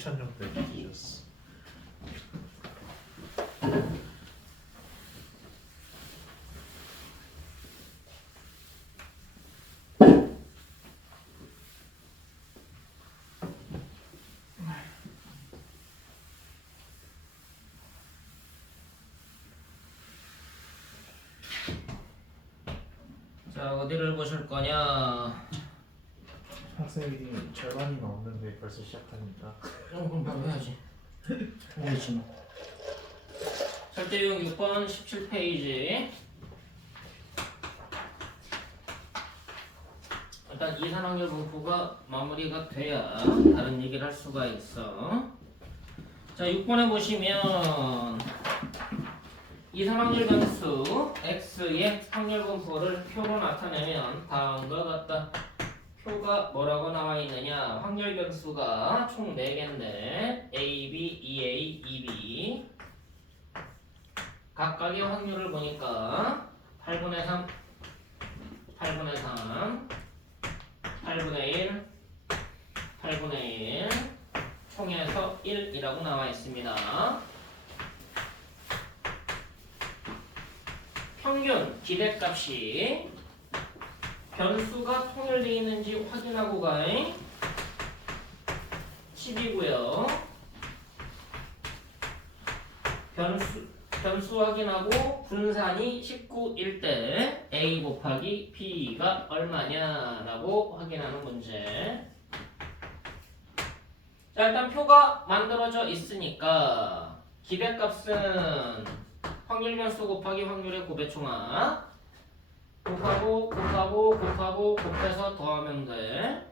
5,600 주셨어. 자, 어디를 보실 거냐? 선생님이 절반이 넘는데 벌써 시작합니다. 그럼 바로 해야지. 해야지 뭐. 절대유형 6번 17페이지. 일단 이산확률 분포가 마무리가 돼야 다른 얘기를 할 수가 있어. 자, 6번에 보시면 이산확률 변수 x의 확률 분포를 표로 나타내면 다음과 같다. 표가 뭐라고 나와 있느냐? 확률 변수가 총 4개인데 A, B, EA, EB 각각의 확률을 보니까 8분의 3, 8분의 3, 8분의 1, 8분의 1 총해서 1이라고 나와 있습니다. 평균 기대값이 변수가 통일되어 있는지 확인하고 가잉. 10이고요. 변수 확인하고 분산이 19일 때 A 곱하기 B가 얼마냐라고 확인하는 문제. 자, 일단 표가 만들어져 있으니까 기대값은 확률 변수 곱하기 확률의 곱해총합 곱하고 곱해서 더하면 돼.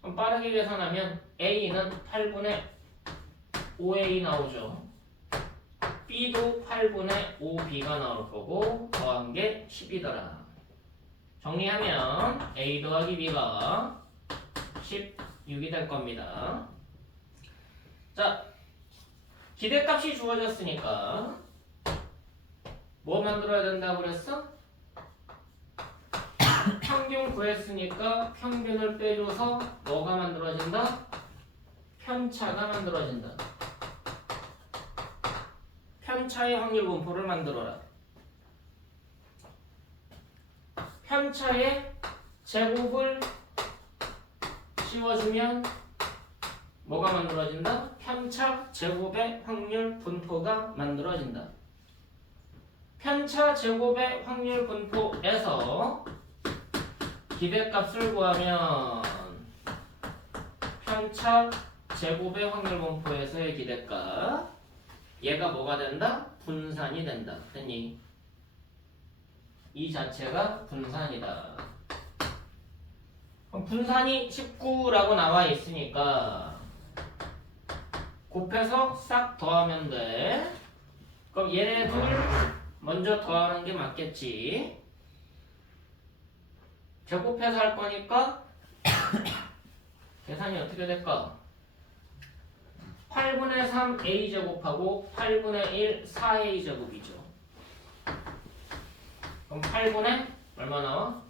그럼 빠르게 계산하면 A는 8분의 5A 나오죠. B도 8분의 5B가 나올 거고 더한 게 10이더라. 정리하면 A 더하기 B가 16이 될 겁니다. 자, 기대값이 주어졌으니까 뭐 만들어야 된다고 그랬어? 평균 구했으니까 평균을 빼줘서 뭐가 만들어진다? 편차가 만들어진다. 편차의 확률 분포를 만들어라. 편차의 제곱을 씌워주면 뭐가 만들어진다? 편차 제곱의 확률 분포가 만들어진다. 편차 제곱의 확률 분포에서 기대값을 구하면 편차 제곱의 확률 분포에서의 기대값 얘가 뭐가 된다? 분산이 된다. 됐니? 이 자체가 분산이다. 그럼 분산이 19라고 나와 있으니까 곱해서 싹 더하면 돼. 그럼 얘네 둘 먼저 더하는 게 맞겠지. 제곱해서 할 거니까 계산이 어떻게 될까? 8분의 3 A제곱하고 8분의 1 4A제곱이죠. 그럼 8분의 얼마 나와?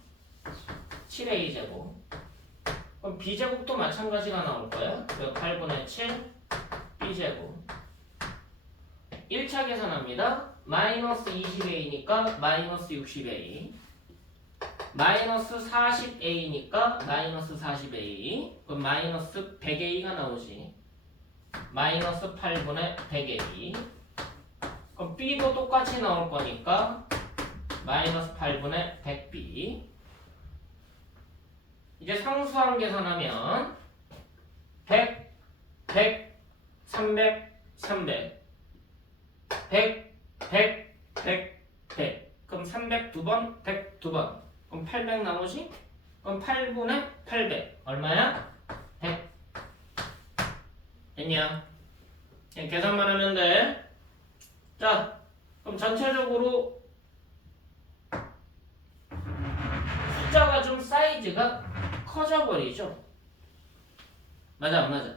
7A제곱. 그럼 B제곱도 마찬가지가 나올 거야. 8분의 7 B제곱. 1차 계산합니다. 마이너스 20A니까 마이너스 60A. 마이너스 40A니까 마이너스 40A. 그럼 마이너스 100A가 나오지. 마이너스 8분의 100A. 그럼 B도 똑같이 나올 거니까 마이너스 8분의 100B. 이제 상수항 계산하면 100, 100, 300, 300 100, 100, 100, 100 그럼 300 2번, 100 2번 그럼 800 나오지? 그럼 8분의 800 얼마야? 100 됐냐? 그냥 계산만 하면 돼. 자, 그럼 전체적으로 숫자가 좀 사이즈가 커져 버리죠. 맞아 안 맞아?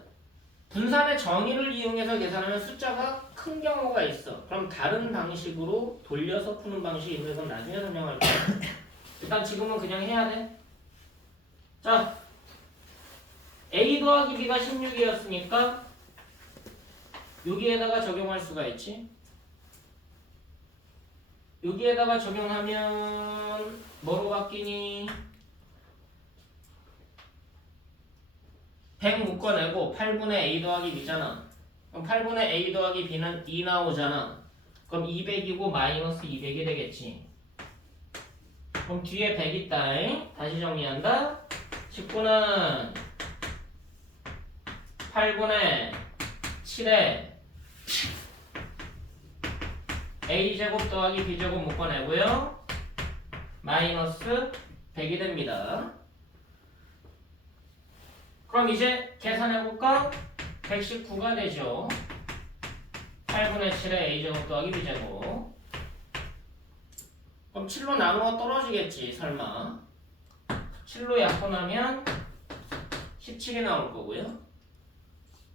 분산의 정의를 이용해서 계산하면 숫자가 큰 경우가 있어. 그럼 다른 방식으로 돌려서 푸는 방식이 있는데 그건 나중에 설명할 거야. 일단 지금은 그냥 해야 돼. 자, A 더하기 B가 16이었으니까 여기에다가 적용할 수가 있지. 여기에다가 적용하면 뭐로 바뀌니? 100 묶어내고 8분의 a 더하기 b잖아. 그럼 8분의 a 더하기 b는 2 나오잖아. 그럼 200이고 마이너스 200이 되겠지. 그럼 뒤에 100 있다. 다시 정리한다. 19는 8분의 7에 a제곱 더하기 b제곱 묶어내고요. 마이너스 100이 됩니다. 그럼 이제 계산해볼까? 119가 되죠. 8분의 7에 a제곱 더하기 b제곱. 그럼 7로 나누어 떨어지겠지 설마. 7로 약분하면 17이 나올 거고요.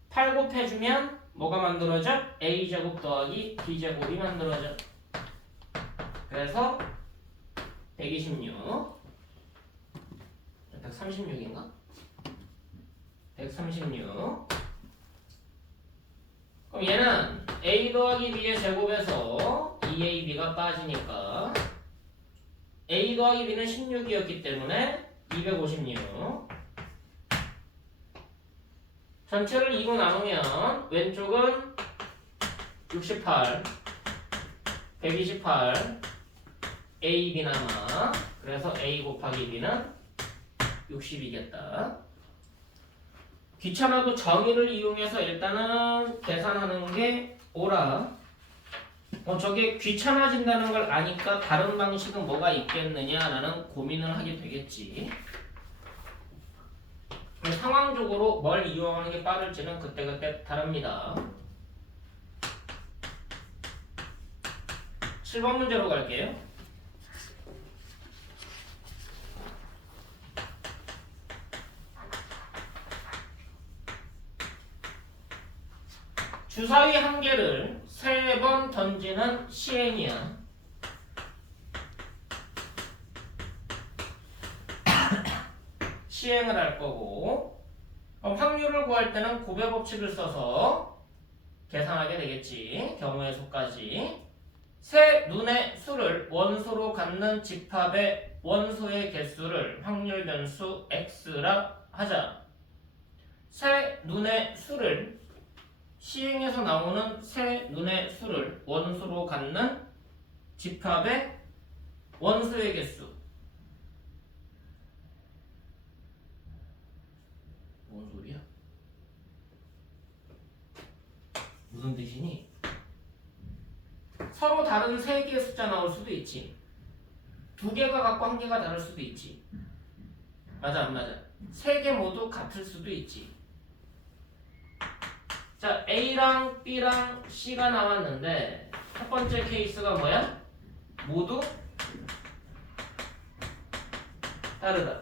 8 곱해주면 뭐가 만들어져? a제곱 더하기 b제곱이 만들어져. 그래서 126 136인가? 136. 그럼 얘는 a 더하기 b의 제곱에서 2ab가 빠지니까 a 더하기 b는 16이었기 때문에 256. 전체를 2로 나누면 왼쪽은 68, 128, AB 남아. 그래서 A 곱하기 B는 60이겠다. 귀찮아도 정의를 이용해서 일단은 계산하는 게 옳아. 저게 귀찮아진다는 걸 아니까 다른 방식은 뭐가 있겠느냐라는 고민을 하게 되겠지. 상황적으로 뭘 이용하는 게 빠를지는 그때그때 다릅니다. 7번 문제로 갈게요. 주사위 한 개를 3번 던지는 시행이야. 시행을 할 거고, 그럼 확률을 구할 때는 곱의 법칙을 써서 계산하게 되겠지. 경우의 수까지. 세 눈의 수를 원소로 갖는 집합의 원소의 개수를 확률 변수 x라 하자. 세 눈의 수를 시행에서 나오는 세 눈의 수를 원소로 갖는 집합의 원소의 개수. 뭔 소리야? 무슨 뜻이니? 서로 다른 세 개의 숫자 나올 수도 있지. 두 개가 같고 한 개가 다를 수도 있지. 맞아 안 맞아? 세 개 모두 같을 수도 있지. 자, A랑 B랑 C가 나왔는데 첫 번째 케이스가 뭐야? 모두 다르다.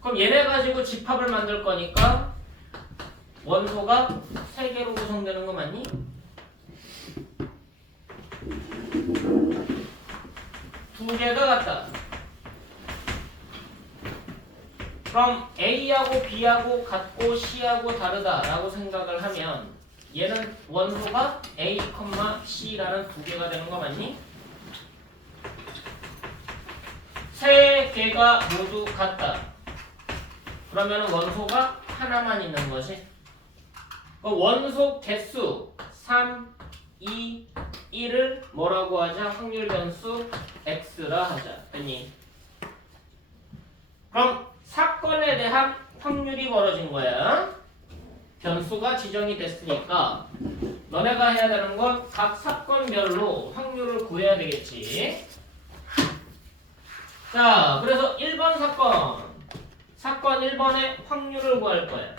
그럼 얘네 가지고 집합을 만들 거니까 원소가 3개로 구성되는 거 맞니? 두 개가 같다. 그럼 A하고 B하고 같고 C하고 다르다라고 생각을 하면 얘는 원소가 A, C라는 두 개가 되는 거 맞니? 세 개가 모두 같다. 그러면 원소가 하나만 있는 것이. 원소 개수 3, 2, 1을 뭐라고 하자? 확률 변수 x라 하자. 됐니? 그럼 사건에 대한 확률이 벌어진 거야. 변수가 지정이 됐으니까 너네가 해야 되는 건 각 사건별로 확률을 구해야 되겠지. 자, 그래서 1번 사건 1번의 확률을 구할 거야.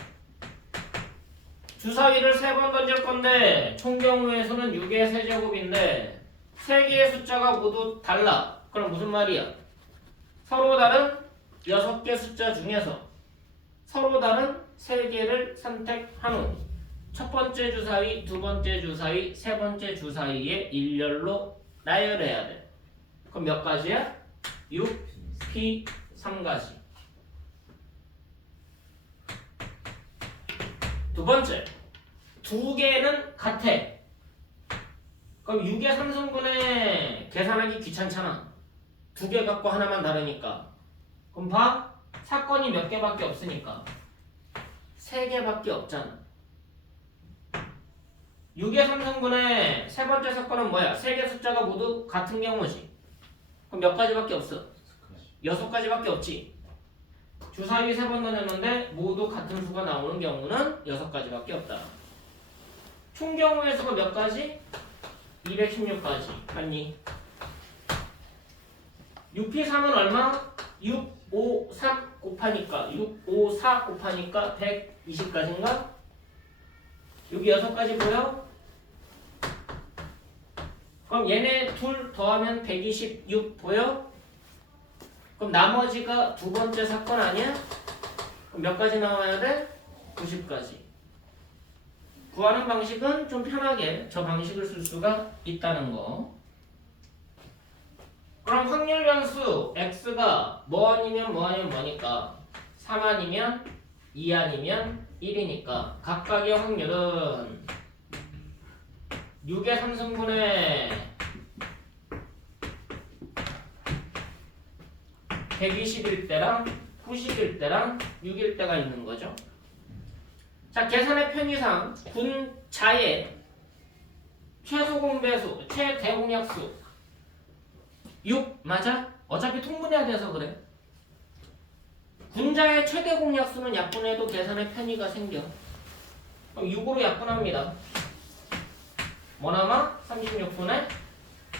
주사위를 3번 던질 건데 총 경우의 수는 6의 세제곱인데 3개의 숫자가 모두 달라. 그럼 무슨 말이야? 서로 다른 6개 숫자 중에서 서로 다른 3개를 선택한 후 첫 번째 주사위, 두 번째 주사위, 세 번째 주사위에 일렬로 나열해야 돼. 그럼 몇 가지야? 6, P, 3가지. 두 두 번째, 두 개는 같아. 그럼 6의 3승분의 계산하기 귀찮잖아. 두 개 갖고 하나만 다르니까. 그럼 봐. 사건이 몇 개밖에 없으니까. 세 개밖에 없잖아. 6의 3승분의 세 번째 사건은 뭐야? 세 개 숫자가 모두 같은 경우지. 그럼 몇 가지밖에 없어? 6가지밖에 없지. 주사위 3번 다녔는데 모두 같은 수가 나오는 경우는 6가지밖에 없다. 총 경우의 수가 몇 가지? 216가지. 맞니? 6P3은 얼마? 6, 5, 3 곱하니까 6, 5, 4 곱하니까 120가지인가? 여기 6가지 보여? 그럼 얘네 둘 더하면 126 보여? 그럼 나머지가 두 번째 사건 아니야? 그럼 몇 가지 나와야 돼? 90가지. 구하는 방식은 좀 편하게 저 방식을 쓸 수가 있다는 거. 그럼 확률 변수 x가 뭐 아니면 뭐 아니면 뭐니까 3 아니면 2 아니면 1이니까 각각의 확률은 6의 3승분의 121대랑 91대랑 6일대가 있는 거죠. 자, 계산의 편의상 분자의 최소 공배수, 최대공약수 6 맞아? 어차피 통분해야 돼서 그래. 분자의 최대 공약수는 약분해도 계산의 편의가 생겨. 그럼 6으로 약분합니다. 뭐 남아? 36분의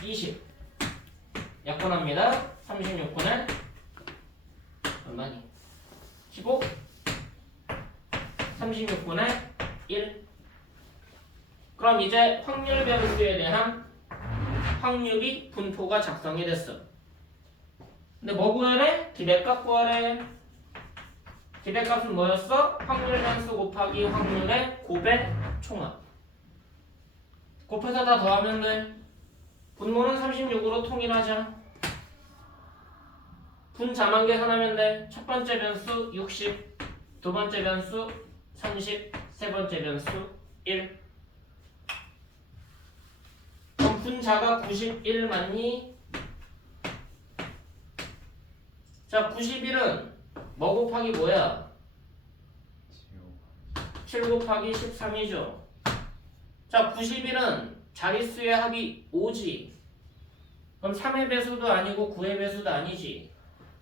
20 약분합니다. 36분의 얼마니? 15? 36분의 1. 그럼 이제 확률 변수에 대한 확률이 분포가 작성이 됐어. 근데 뭐 구하래? 기대값 구하래. 기대값은 뭐였어? 확률 변수 곱하기 확률의 곱의 총합. 곱해서 다 더하면 돼. 분모는 36으로 통일하자. 분자만 계산하면 돼. 첫 번째 변수 60, 두 번째 변수 30, 세 번째 변수 1. 그럼 분자가 91 맞니? 자, 91은 뭐 곱하기 뭐야? 7 곱하기 13이죠. 자, 91은 자릿수의 합이 5지. 그럼 3의 배수도 아니고 9의 배수도 아니지.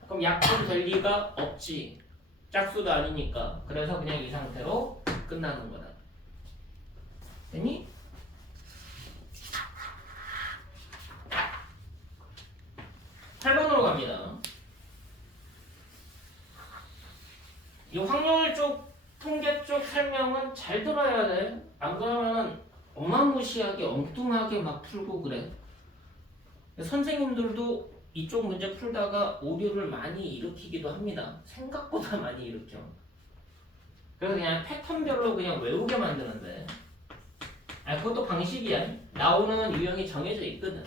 그럼 약분 될 리가 없지. 짝수도 아니니까. 그래서 그냥 이 상태로 끝나는 거다. 됐니? (8번으로) 갑니다. 이 확률 쪽, 통계 쪽 설명은 잘 들어야 돼. 안 그러면 어마무시하게 엉뚱하게 막 풀고 그래. 선생님들도 이쪽 문제 풀다가 오류를 많이 일으키기도 합니다. 생각보다 많이 일으켜. 그래서 그냥 패턴별로 그냥 외우게 만드는데, 그것도 방식이야. 나오는 유형이 정해져 있거든.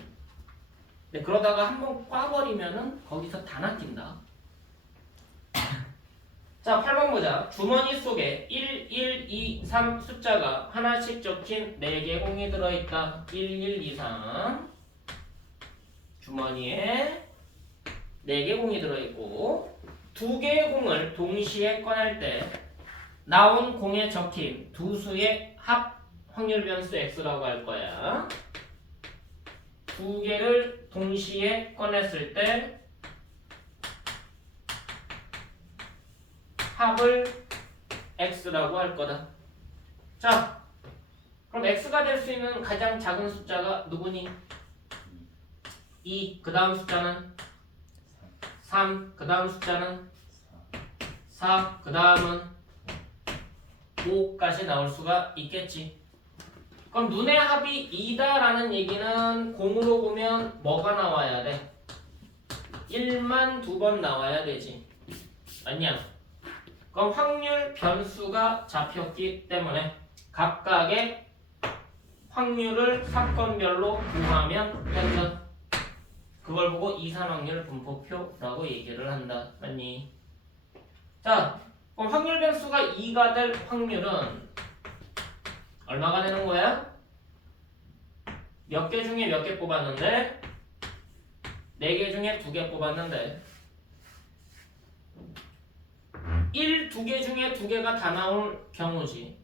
근데 그러다가 한번 꽈버리면은 거기서 다 낚인다. 자, 8번 보자. 주머니 속에 1, 1, 2, 3 숫자가 하나씩 적힌 4개 공이 들어있다. 1, 1, 2, 3 주머니에 4개 공이 들어있고 2개의 공을 동시에 꺼낼 때 나온 공에 적힌 두 수의 합 확률 변수 x라고 할 거야. 2개를 동시에 꺼냈을 때 합을 x라고 할 거다. 자, 그럼 x가 될 수 있는 가장 작은 숫자가 누구니? 2. 그 다음 숫자는 3. 그 다음 숫자는 4. 그 다음은 5까지 나올 수가 있겠지. 그럼 눈의 합이 2다라는 얘기는 공으로 보면 뭐가 나와야 돼? 1만 2번 나와야 되지. 맞냐? 그럼 확률 변수가 잡혔기 때문에 각각의 확률을 사건별로 구하면 된다. 그걸 보고 이산확률 분포표라고 얘기를 한다. 맞니? 자, 그럼 확률 변수가 2가 될 확률은 얼마가 되는 거야? 몇 개 중에 몇 개 뽑았는데? 4개 중에 2개 뽑았는데 2개 중에 2개가 다 나올 경우지.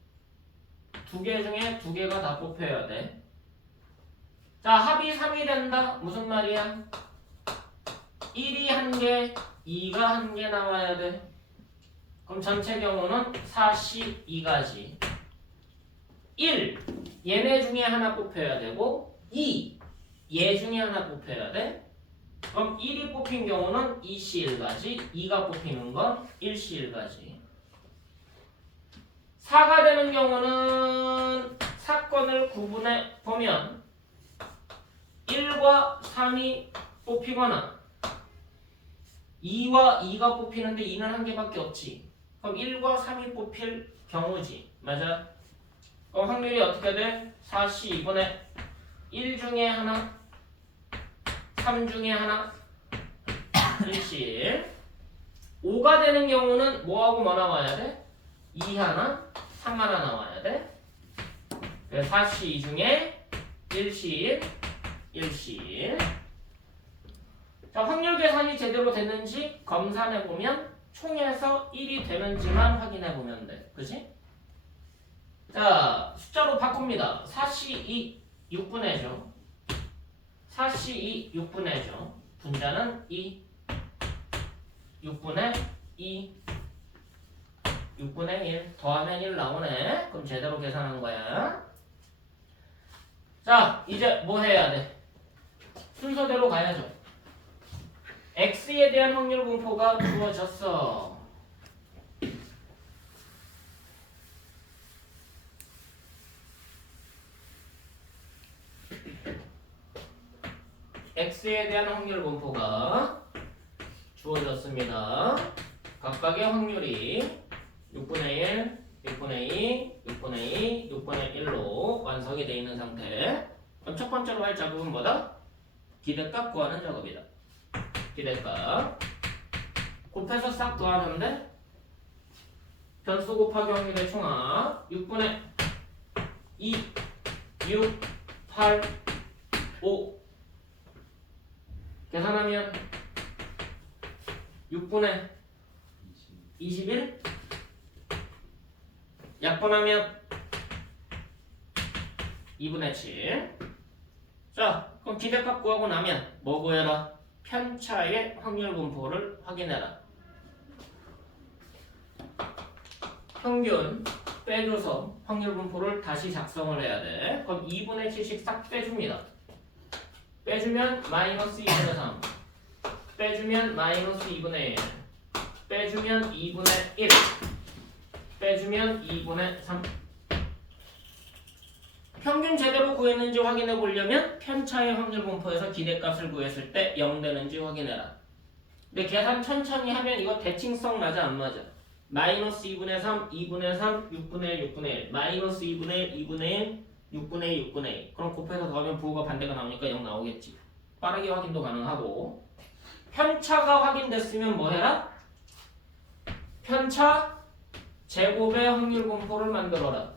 2개 중에 2개가 다 뽑혀야 돼. 자, 합이 3이 된다. 무슨 말이야? 1이 1개, 2가 1개 나와야 돼. 그럼 전체 경우는 42가지. 1, 얘네 중에 하나 뽑혀야 되고 2, 얘 중에 하나 뽑혀야 돼. 그럼 1이 뽑힌 경우는 2C1가지, 2가 뽑히는 건 1C1가지. 4가 되는 경우는 사건을 구분해 보면 1과 3이 뽑히거나 2와 2가 뽑히는데 2는 한 개밖에 없지. 그럼 1과 3이 뽑힐 경우지. 맞아? 그럼 확률이 어떻게 돼? 4C 2분의 1 중에 하나, 3 중에 하나, 1C 5가 되는 경우는 뭐하고 뭐 나와야 돼? 2 하나, 3 하나 나와야 돼. 그래서 4C 2 중에 1C 1C. 자, 확률 계산이 제대로 됐는지 검산해보면 총에서 1이 되는지만 확인해보면 돼. 그치? 자, 숫자로 바꿉니다. 4C 2 6분의 죠. 4C 2 6분의 죠. 분자는 2 6분의 2 6분의 1 더하면 1 나오네. 그럼 제대로 계산한 거야. 자, 이제 뭐 해야 돼? 순서대로 가야죠. X에 대한 확률 분포가 주어졌어. X에 대한 확률 분포가 주어졌습니다. 각각의 확률이 6분의 1, 6분의 2, 6분의 2, 6분의 1로 완성이 되어 있는 상태. 그럼 첫 번째로 할 작업은 뭐다? 기대값 구하는 작업이다. 기대값 곱해서 싹 더하는데 변수 곱하기 확률의 총합 6분의 2, 6, 8, 5 계산하면 6분의 21 약분하면 2분의 7. 자, 그럼 기대값 구하고 나면 뭐 구해라? 편차의 확률 분포를 확인해라. 평균 빼줘서 확률 분포를 다시 작성을 해야 돼. 그럼 2분의 7씩 싹 빼줍니다. 빼주면 마이너스 2분의 3 빼주면 마이너스 2분의 1 빼주면 2분의 1 빼주면 2분의 3. 평균 제대로 구했는지 확인해 보려면 편차의 확률 분포에서 기대값을 구했을 때 0 되는지 확인해라. 근데 계산 천천히 하면 이거 대칭성 맞아 안 맞아? 마이너스 2분의 3, 2분의 3, 6분의 1, 6분의 1 마이너스 2분의 1, 2분의 1, 6분의 1, 6분의 1 그럼 곱해서 더하면 부호가 반대가 나오니까 0 나오겠지. 빠르게 확인도 가능하고. 편차가 확인됐으면 뭐 해라? 편차 제곱의 확률 분포를 만들어라.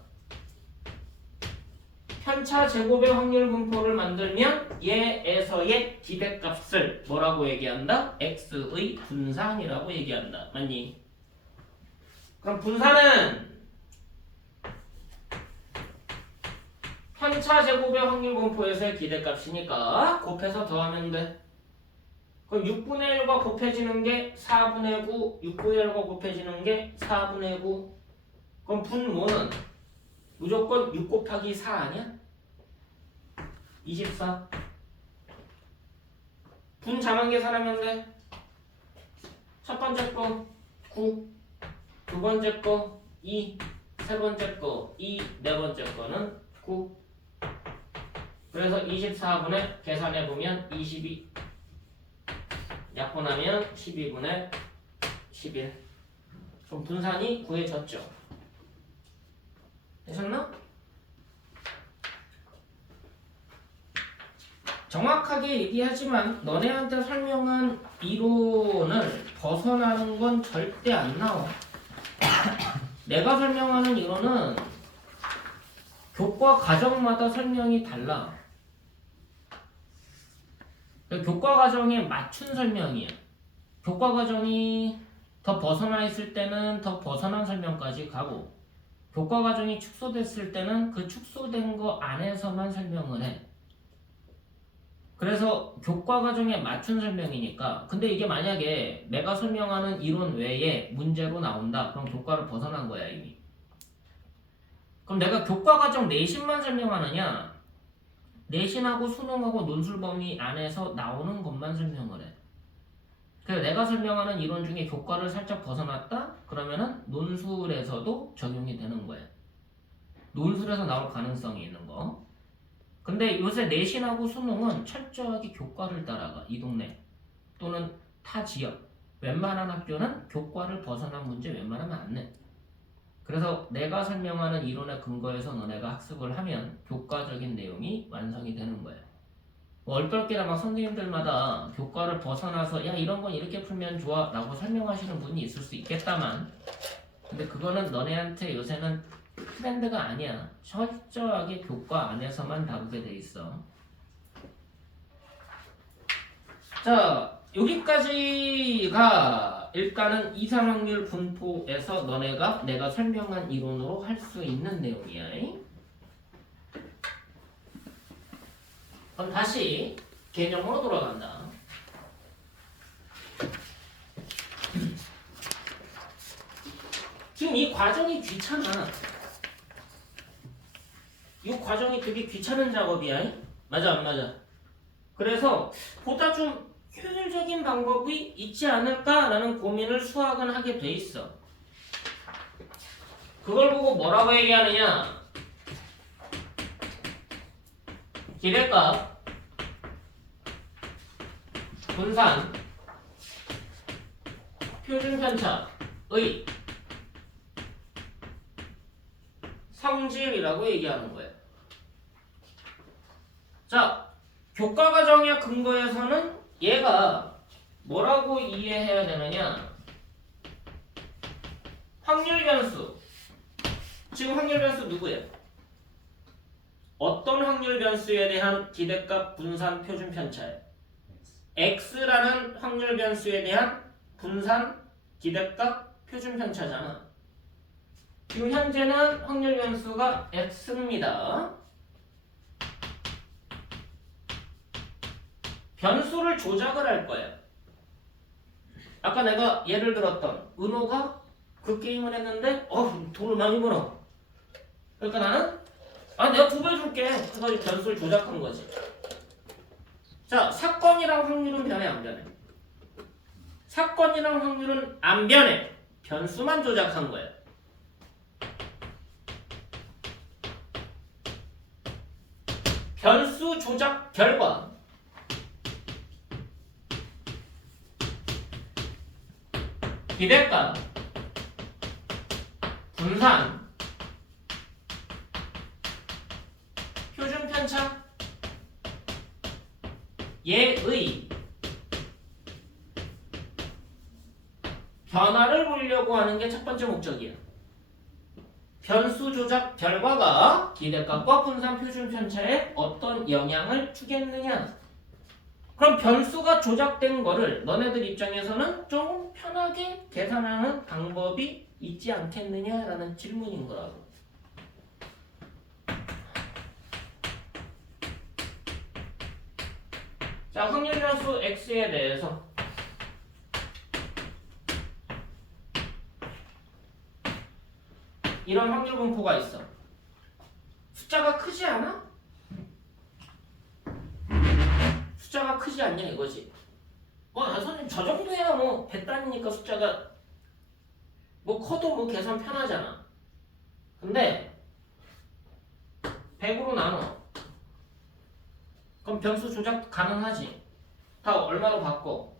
편차 제곱의 확률 분포를 만들면 얘에서의 기대값을 뭐라고 얘기한다? x의 분산이라고 얘기한다. 맞니? 그럼 분산은 편차 제곱의 확률 분포에서의 기대값이니까 곱해서 더하면 돼. 그럼 6분의 1과 곱해지는 게 4분의 9, 6분의 1과 곱해지는 게 4분의 9. 그럼 분모는 무조건 6 곱하기 4 아니야? 24. 분자만 계산하면 돼. 첫 번째 거 9, 두 번째 거 2, 세 번째 거 2, 네 번째 거는 9. 그래서 24분의 계산해보면 22. 약분하면 12분의 11. 그럼 분산이 구해졌죠. 되셨나? 정확하게 얘기하지만 너네한테 설명한 이론을 벗어나는 건 절대 안 나와. 내가 설명하는 이론은 교과 과정마다 설명이 달라. 교과 과정에 맞춘 설명이야. 교과 과정이 더 벗어나 있을 때는 더 벗어난 설명까지 가고, 교과 과정이 축소됐을 때는 그 축소된 거 안에서만 설명을 해. 그래서 교과 과정에 맞춘 설명이니까. 근데 이게 만약에 내가 설명하는 이론 외에 문제로 나온다. 그럼 교과를 벗어난 거야 이미. 그럼 내가 교과 과정 내신만 설명하느냐, 내신하고 수능하고 논술 범위 안에서 나오는 것만 설명을 해. 그래서 내가 설명하는 이론 중에 교과를 살짝 벗어났다? 그러면은 논술에서도 적용이 되는 거야. 논술에서 나올 가능성이 있는 거. 근데 요새 내신하고 수능은 철저하게 교과를 따라가. 이 동네 또는 타 지역 웬만한 학교는 교과를 벗어난 문제 웬만하면 안 내. 그래서 내가 설명하는 이론에 근거해서 너네가 학습을 하면 교과적인 내용이 완성이 되는 거야. 뭐 얼떨결에 막 선생님들마다 교과를 벗어나서 야 이런 건 이렇게 풀면 좋아 라고 설명하시는 분이 있을 수 있겠다만, 근데 그거는 너네한테 요새는 트렌드가 아니야. 철저하게 교과 안에서만 다루게 돼 있어. 자, 여기까지가 일단은 이상확률 분포에서 너네가 내가 설명한 이론으로 할 수 있는 내용이야. 그럼 다시 개념으로 돌아간다. 지금 이 과정이 귀찮아. 이 과정이 되게 귀찮은 작업이야. 맞아 안 맞아? 그래서 보다 좀 효율적인 방법이 있지 않을까라는 고민을 수학은 하게 돼 있어. 그걸 보고 뭐라고 얘기하느냐? 기대값, 분산, 표준편차의 성질이라고 얘기하는 거예요. 자, 교과 과정의 근거에서는 얘가 뭐라고 이해해야 되느냐? 확률 변수. 지금 확률 변수 누구야? 어떤 확률 변수에 대한 기대값 분산 표준 편차예요? x라는 확률 변수에 대한 분산 기대값 표준 편차잖아. 지금 현재는 확률 변수가 x입니다. 변수를 조작을 할 거예요. 아까 내가 예를 들었던 은호가 그 게임을 했는데 돈을 많이 벌어. 그러니까 나는 내가 2배 줄게. 그래서 변수를 조작한 거지. 자, 사건이랑 확률은 변해 안 변해? 사건이랑 확률은 안 변해. 변수만 조작한 거예요. 변수 조작 결과 기대값 분산 표준 편차 얘의 변화를 보려고 하는 게 첫 번째 목적이야. 변수 조작 결과가 기대값과 분산 표준 편차에 어떤 영향을 주겠느냐. 그럼 변수가 조작된 거를 너네들 입장에서는 조금 편하게 계산하는 방법이 있지 않겠느냐라는 질문인 거라고. 자, 확률 변수 x에 대해서 이런 확률 분포가 있어. 숫자가 크지 않아? 숫자가 크지 않냐 이거지. 선생님 저 정도야 뭐 100단위니까 숫자가 뭐 커도 뭐 계산 편하잖아. 근데 100으로 나눠. 그럼 변수 조작 가능하지. 다 얼마로 바꿔?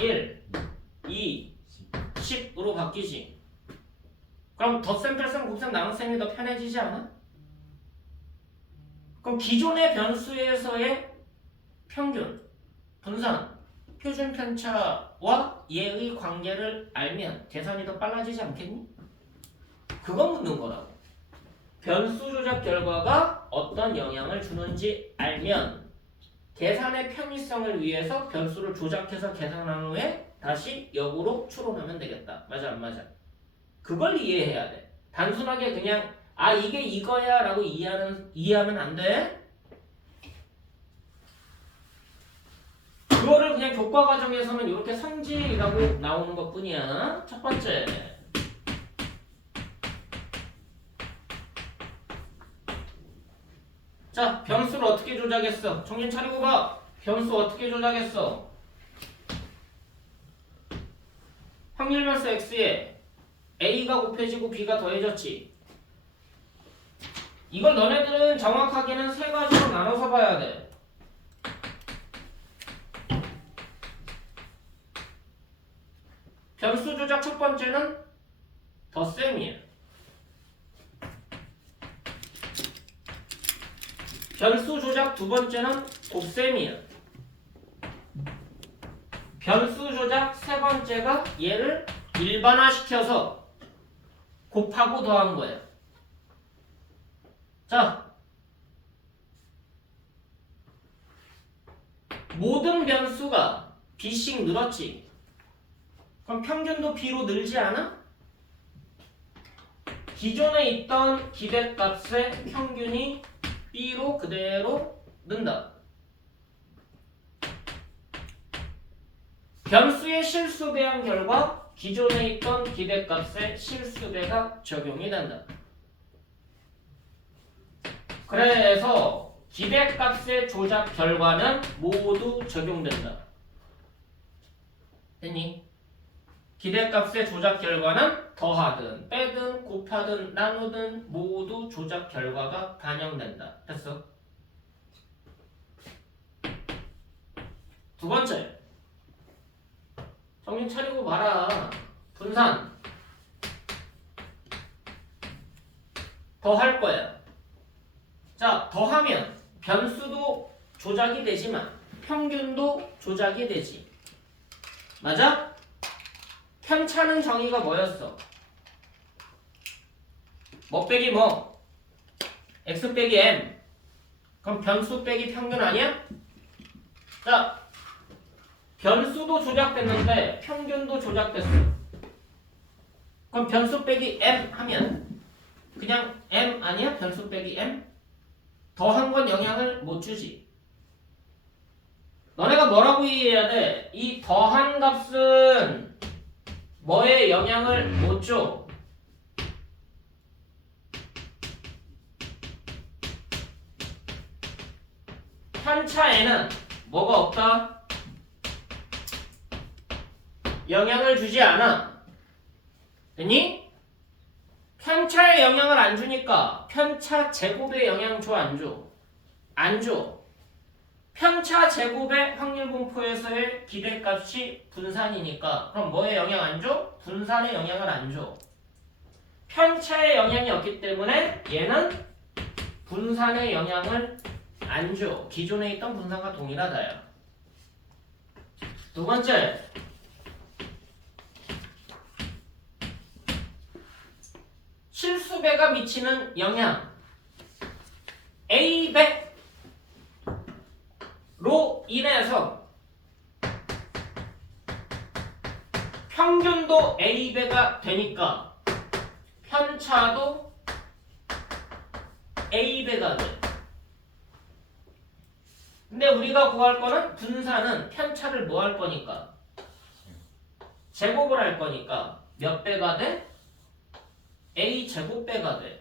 1, 2, 10으로 바뀌지. 그럼 덧셈, 뺄셈, 곱셈, 나눗셈이 더 편해지지 않아? 그럼 기존의 변수에서의 평균, 분산, 표준 편차와 얘의 관계를 알면 계산이 더 빨라지지 않겠니? 그거 묻는 거라고. 변수 조작 결과가 어떤 영향을 주는지 알면 계산의 편의성을 위해서 변수를 조작해서 계산한 후에 다시 역으로 추론하면 되겠다. 맞아 안 맞아? 그걸 이해해야 돼. 단순하게 그냥 아 이게 이거야 라고 이해하면 안 돼. 그거를 그냥 교과 과정에서는 이렇게 성질이라고 나오는 것 뿐이야. 첫 번째, 자 변수를 어떻게 조작했어? 정신 차리고 봐. 변수 어떻게 조작했어? 확률 변수 x에 a가 곱해지고 b가 더해졌지. 이걸 너네들은 정확하게는 세 가지로 나눠서 봐야 돼. 변수 조작 첫 번째는 덧셈이야. 변수 조작 두 번째는 곱셈이야. 변수 조작 세 번째가 얘를 일반화시켜서 곱하고 더한 거야. 자, 모든 변수가 b씩 늘었지. 그럼 평균도 b로 늘지 않아? 기존에 있던 기대값의 평균이 b로 그대로 는다. 변수의 실수배한 결과 기존에 있던 기대값의 실수배가 적용이 된다. 그래서 기대값의 조작 결과는 모두 적용된다. 됐니? 기대값의 조작 결과는 더하든 빼든 곱하든 나누든 모두 조작 결과가 반영된다. 됐어? 두 번째, 정신 차리고 봐라. 분산 더할 거야. 자, 더하면 변수도 조작이 되지만 평균도 조작이 되지. 맞아? 편차는 정의가 뭐였어? 뭐 빼기 뭐? x 빼기 m. 그럼 변수 빼기 평균 아니야? 자, 변수도 조작됐는데 평균도 조작됐어. 그럼 변수 빼기 m 하면 그냥 m 아니야? 변수 빼기 m? 더한 건 영향을 못 주지. 너네가 뭐라고 이해해야 돼? 이 더한 값은 뭐에 영향을 못 줘? 편차에는 뭐가 없다? 영향을 주지 않아. 됐니? 편차에 영향을 안 주니까 편차 제곱에 영향 줘, 안 줘? 안 줘. 편차 제곱의 확률 분포에서의 기대값이 분산이니까 그럼 뭐에 영향 안 줘? 분산에 영향을 안 줘. 편차에 영향이 없기 때문에 얘는 분산에 영향을 안 줘. 기존에 있던 분산과 동일하다요. 두 번째, 실수배가 미치는 영향 A배 로 인해서 평균도 A배가 되니까 편차도 A배가 돼. 근데 우리가 구할 거는 분산은 편차를 뭐 할 거니까? 제곱을 할 거니까 몇 배가 돼? A 제곱배가 돼.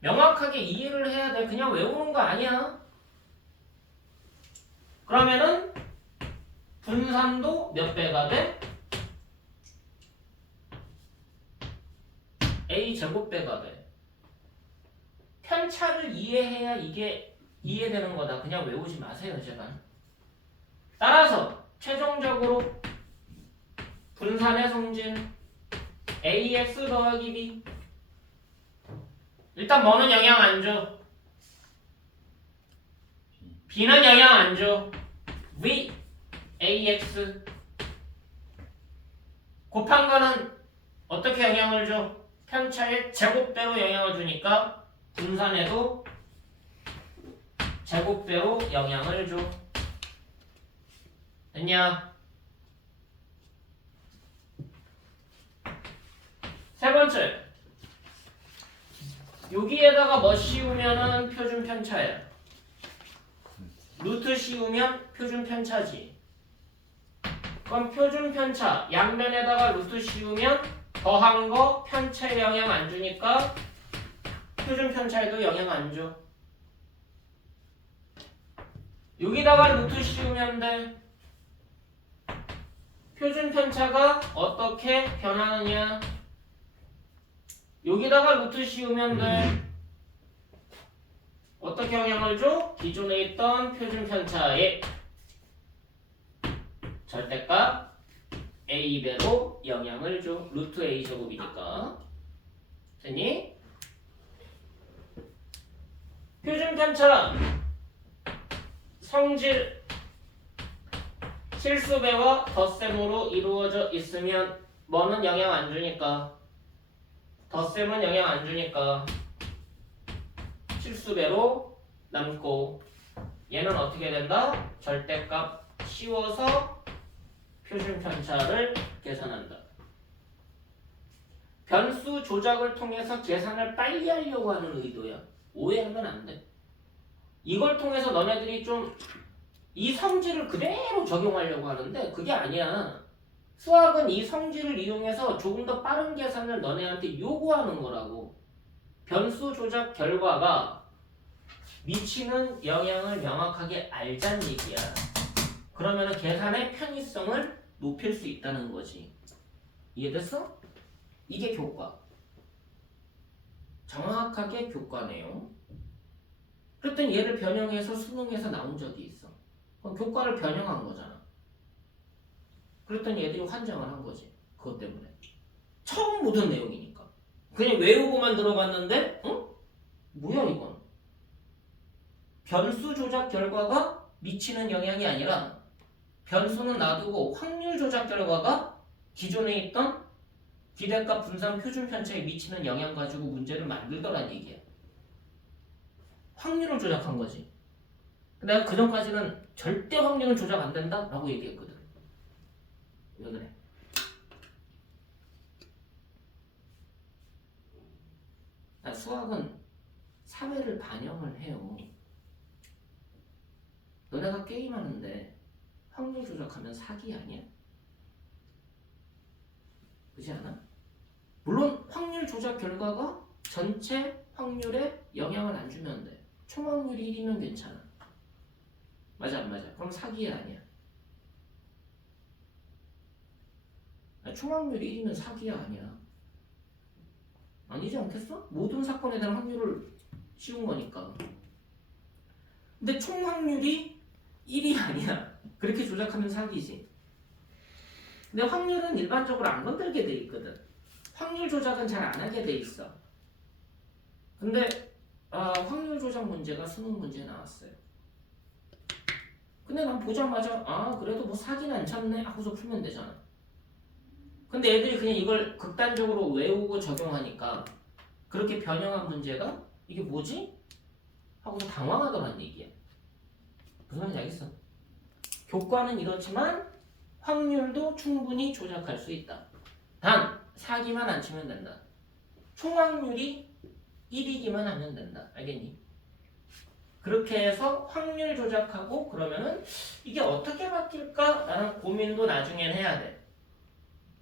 명확하게 이해를 해야 돼. 그냥 외우는 거 아니야. 그러면은 분산도 몇 배가 돼? A 제곱배가 돼. 편차를 이해해야 이게 이해되는 거다. 그냥 외우지 마세요, 제발. 따라서 최종적으로 분산의 성질 AX 더하기 B. 일단 뭐는 영향 안 줘? B는 영향 안 줘. V AX 곱한 거는 어떻게 영향을 줘? 편차의 제곱배로 영향을 주니까 분산에도 제곱배로 영향을 줘. 됐냐? 세 번째, 여기에다가 뭐 씌우면은 표준 편차야. 루트 씌우면 표준 편차지. 그럼 표준 편차 양면에다가 루트 씌우면 더한 거 편차에 영향 안 주니까 표준 편차에도 영향 안 줘. 여기다가 루트 씌우면 돼. 표준 편차가 어떻게 변하느냐? 여기다가 루트 씌우면 돼. 어떻게 영향을 줘? 기존에 있던 표준 편차에 절대값 a배로 영향을 줘. 루트 a 제곱이니까. 됐니? 표준 편차 성질 실수배와 덧셈으로 이루어져 있으면 뭐는 영향 안 주니까, 덧셈은 영향 안 주니까 실수배로 남고, 얘는 어떻게 된다? 절대값 씌워서 표준 편차를 계산한다. 변수 조작을 통해서 계산을 빨리 하려고 하는 의도야. 오해하면 안 돼. 이걸 통해서 너네들이 좀 이 성질을 그대로 적용하려고 하는데 그게 아니야. 수학은 이 성질을 이용해서 조금 더 빠른 계산을 너네한테 요구하는 거라고. 변수 조작 결과가 미치는 영향을 명확하게 알자는 얘기야. 그러면 계산의 편의성을 높일 수 있다는 거지. 이해됐어? 이게 교과. 정확하게 교과 내용. 그랬더니 얘를 변형해서 수능에서 나온 적이 있어. 그럼 교과를 변형한 거잖아. 그랬더니 애들이 환장을 한 거지. 그것 때문에. 처음 보던 내용이니까. 그냥 외우고만 들어갔는데 뭐야 이건. 변수 조작 결과가 미치는 영향이 아니라 변수는 놔두고 확률 조작 결과가 기존에 있던 기대값 분산 표준 편차에 미치는 영향 가지고 문제를 만들더란 얘기야. 확률을 조작한 거지. 내가 그전까지는 절대 확률은 조작 안 된다 라고 얘기했거든. 왜 그래? 수학은 사회를 반영을 해요. 너네가 게임하는데 확률 조작하면 사기 아니야? 그렇지 않아? 물론 확률 조작 결과가 전체 확률에 영향을 안 주면 돼. 총 확률이 1이면 괜찮아. 맞아 안 맞아? 그럼 사기야 아니야? 총 확률이 1이면 사기야 아니야? 아니지 않겠어? 모든 사건에 대한 확률을 씌운 거니까. 근데 총 확률이 1이 아니야. 그렇게 조작하면 사기지. 근데 확률은 일반적으로 안 건들게 돼 있거든. 확률 조작은 잘 안 하게 돼 있어. 근데 확률 조작 문제가 수능 문제에 나왔어요. 근데 난 보자마자 그래도 뭐 사기는 안 쳤네 하고서 풀면 되잖아. 근데 애들이 그냥 이걸 극단적으로 외우고 적용하니까 그렇게 변형한 문제가 이게 뭐지? 하고서 당황하더란 얘기야. 무슨 말인지 알겠어? 교과는 이렇지만 확률도 충분히 조작할 수 있다. 단 사기만 안 치면 된다. 총 확률이 1이기만 하면 된다. 알겠니? 그렇게 해서 확률 조작하고 그러면은 이게 어떻게 바뀔까? 라는 고민도 나중엔 해야 돼.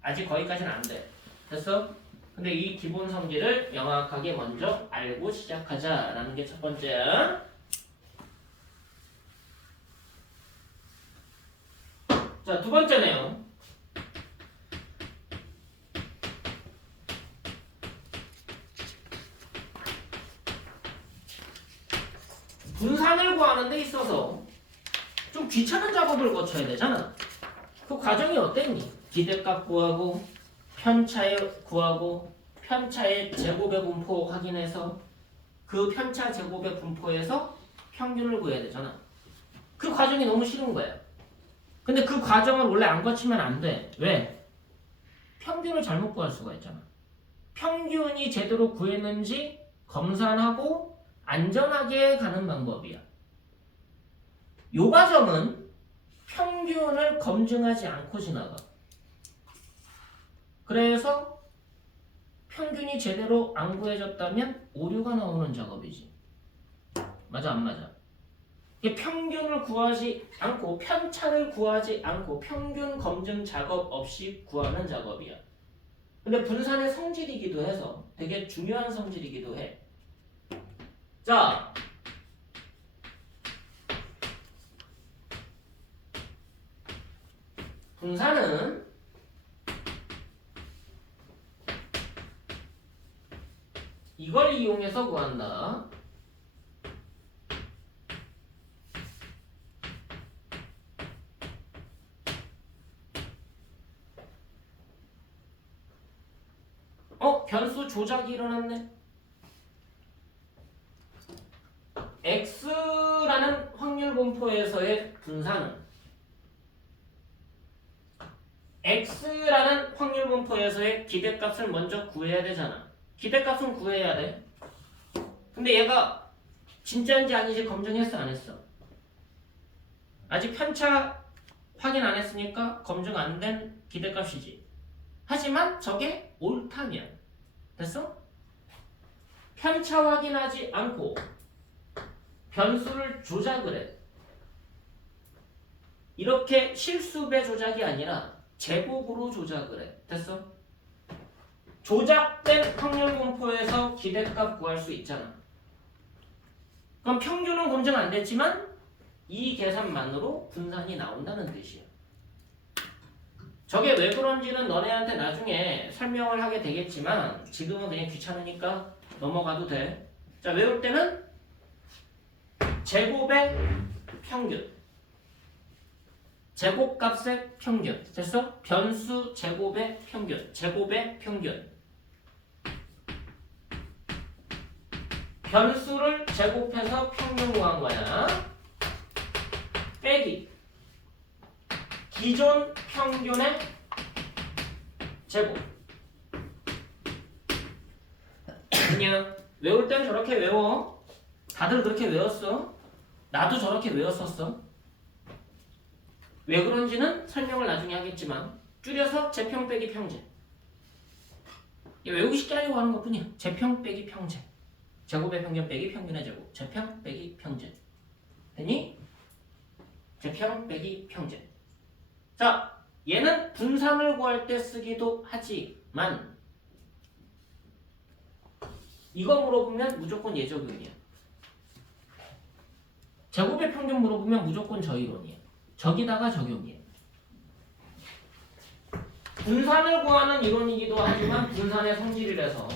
아직 거기까지는 안 돼. 됐어? 근데 이 기본 성질을 명확하게 먼저 알고 시작하자라는 게 첫 번째야. 자, 두 번째 내용. 분산을 구하는 데 있어서 좀 귀찮은 작업을 거쳐야 되잖아. 그 과정이 어땠니? 기대값 구하고 편차에 구하고 편차의 제곱의 분포 확인해서 그 편차 제곱의 분포에서 평균을 구해야 되잖아. 그 과정이 너무 싫은 거야. 근데 그 과정을 원래 안 거치면 안 돼. 왜? 평균을 잘못 구할 수가 있잖아. 평균이 제대로 구했는지 검산하고 안전하게 가는 방법이야. 요 과정은 평균을 검증하지 않고 지나가. 그래서 평균이 제대로 안 구해졌다면 오류가 나오는 작업이지. 맞아 안 맞아? 이게 평균을 구하지 않고 편차를 구하지 않고 평균 검증 작업 없이 구하는 작업이야. 근데 분산의 성질이기도 해서 되게 중요한 성질이기도 해. 자, 분산은 이걸 이용해서 구한다. 변수 조작이 일어났네. x라는 확률 분포에서의 분산은 x라는 확률 분포에서의 기대값을 먼저 구해야 되잖아. 기대값은 구해야 돼. 근데 얘가 진짜인지 아닌지 검증했어 안 했어? 아직 편차 확인 안 했으니까 검증 안 된 기대값이지. 하지만 저게 옳다면 됐어? 편차 확인하지 않고 변수를 조작을 해. 이렇게 실수배 조작이 아니라 제곱으로 조작을 해. 됐어? 조작된 확률 분포에서 기대값 구할 수 있잖아. 그럼 평균은 검증 안 됐지만 이 계산만으로 분산이 나온다는 뜻이야. 저게 왜 그런지는 너네한테 나중에 설명을 하게 되겠지만 지금은 그냥 귀찮으니까 넘어가도 돼. 자, 외울 때는 제곱의 평균, 제곱값의 평균, 됐어? 변수 제곱의 평균, 제곱의 평균. 변수를 제곱해서 평균 구한 거야. 빼기 기존 평균의 제곱. 그냥 외울 땐 저렇게 외워. 다들 그렇게 외웠어. 나도 저렇게 외웠었어. 왜 그런지는 설명을 나중에 하겠지만 줄여서 제평 빼기 평제. 외우기 쉽게 하려고 하는 것뿐이야. 제평 빼기 평제. 제곱의 평균 빼기 평균의 제곱. 제평 빼기 평제. 됐니? 제평 빼기 평제. 자, 얘는 분산을 구할 때 쓰기도 하지만 이거 물어보면 무조건 예적용이야. 제곱의 평균 물어보면 무조건 저 이론이야. 저기다가 적용이야. 분산을 구하는 이론이기도 하지만 분산의 성질이라서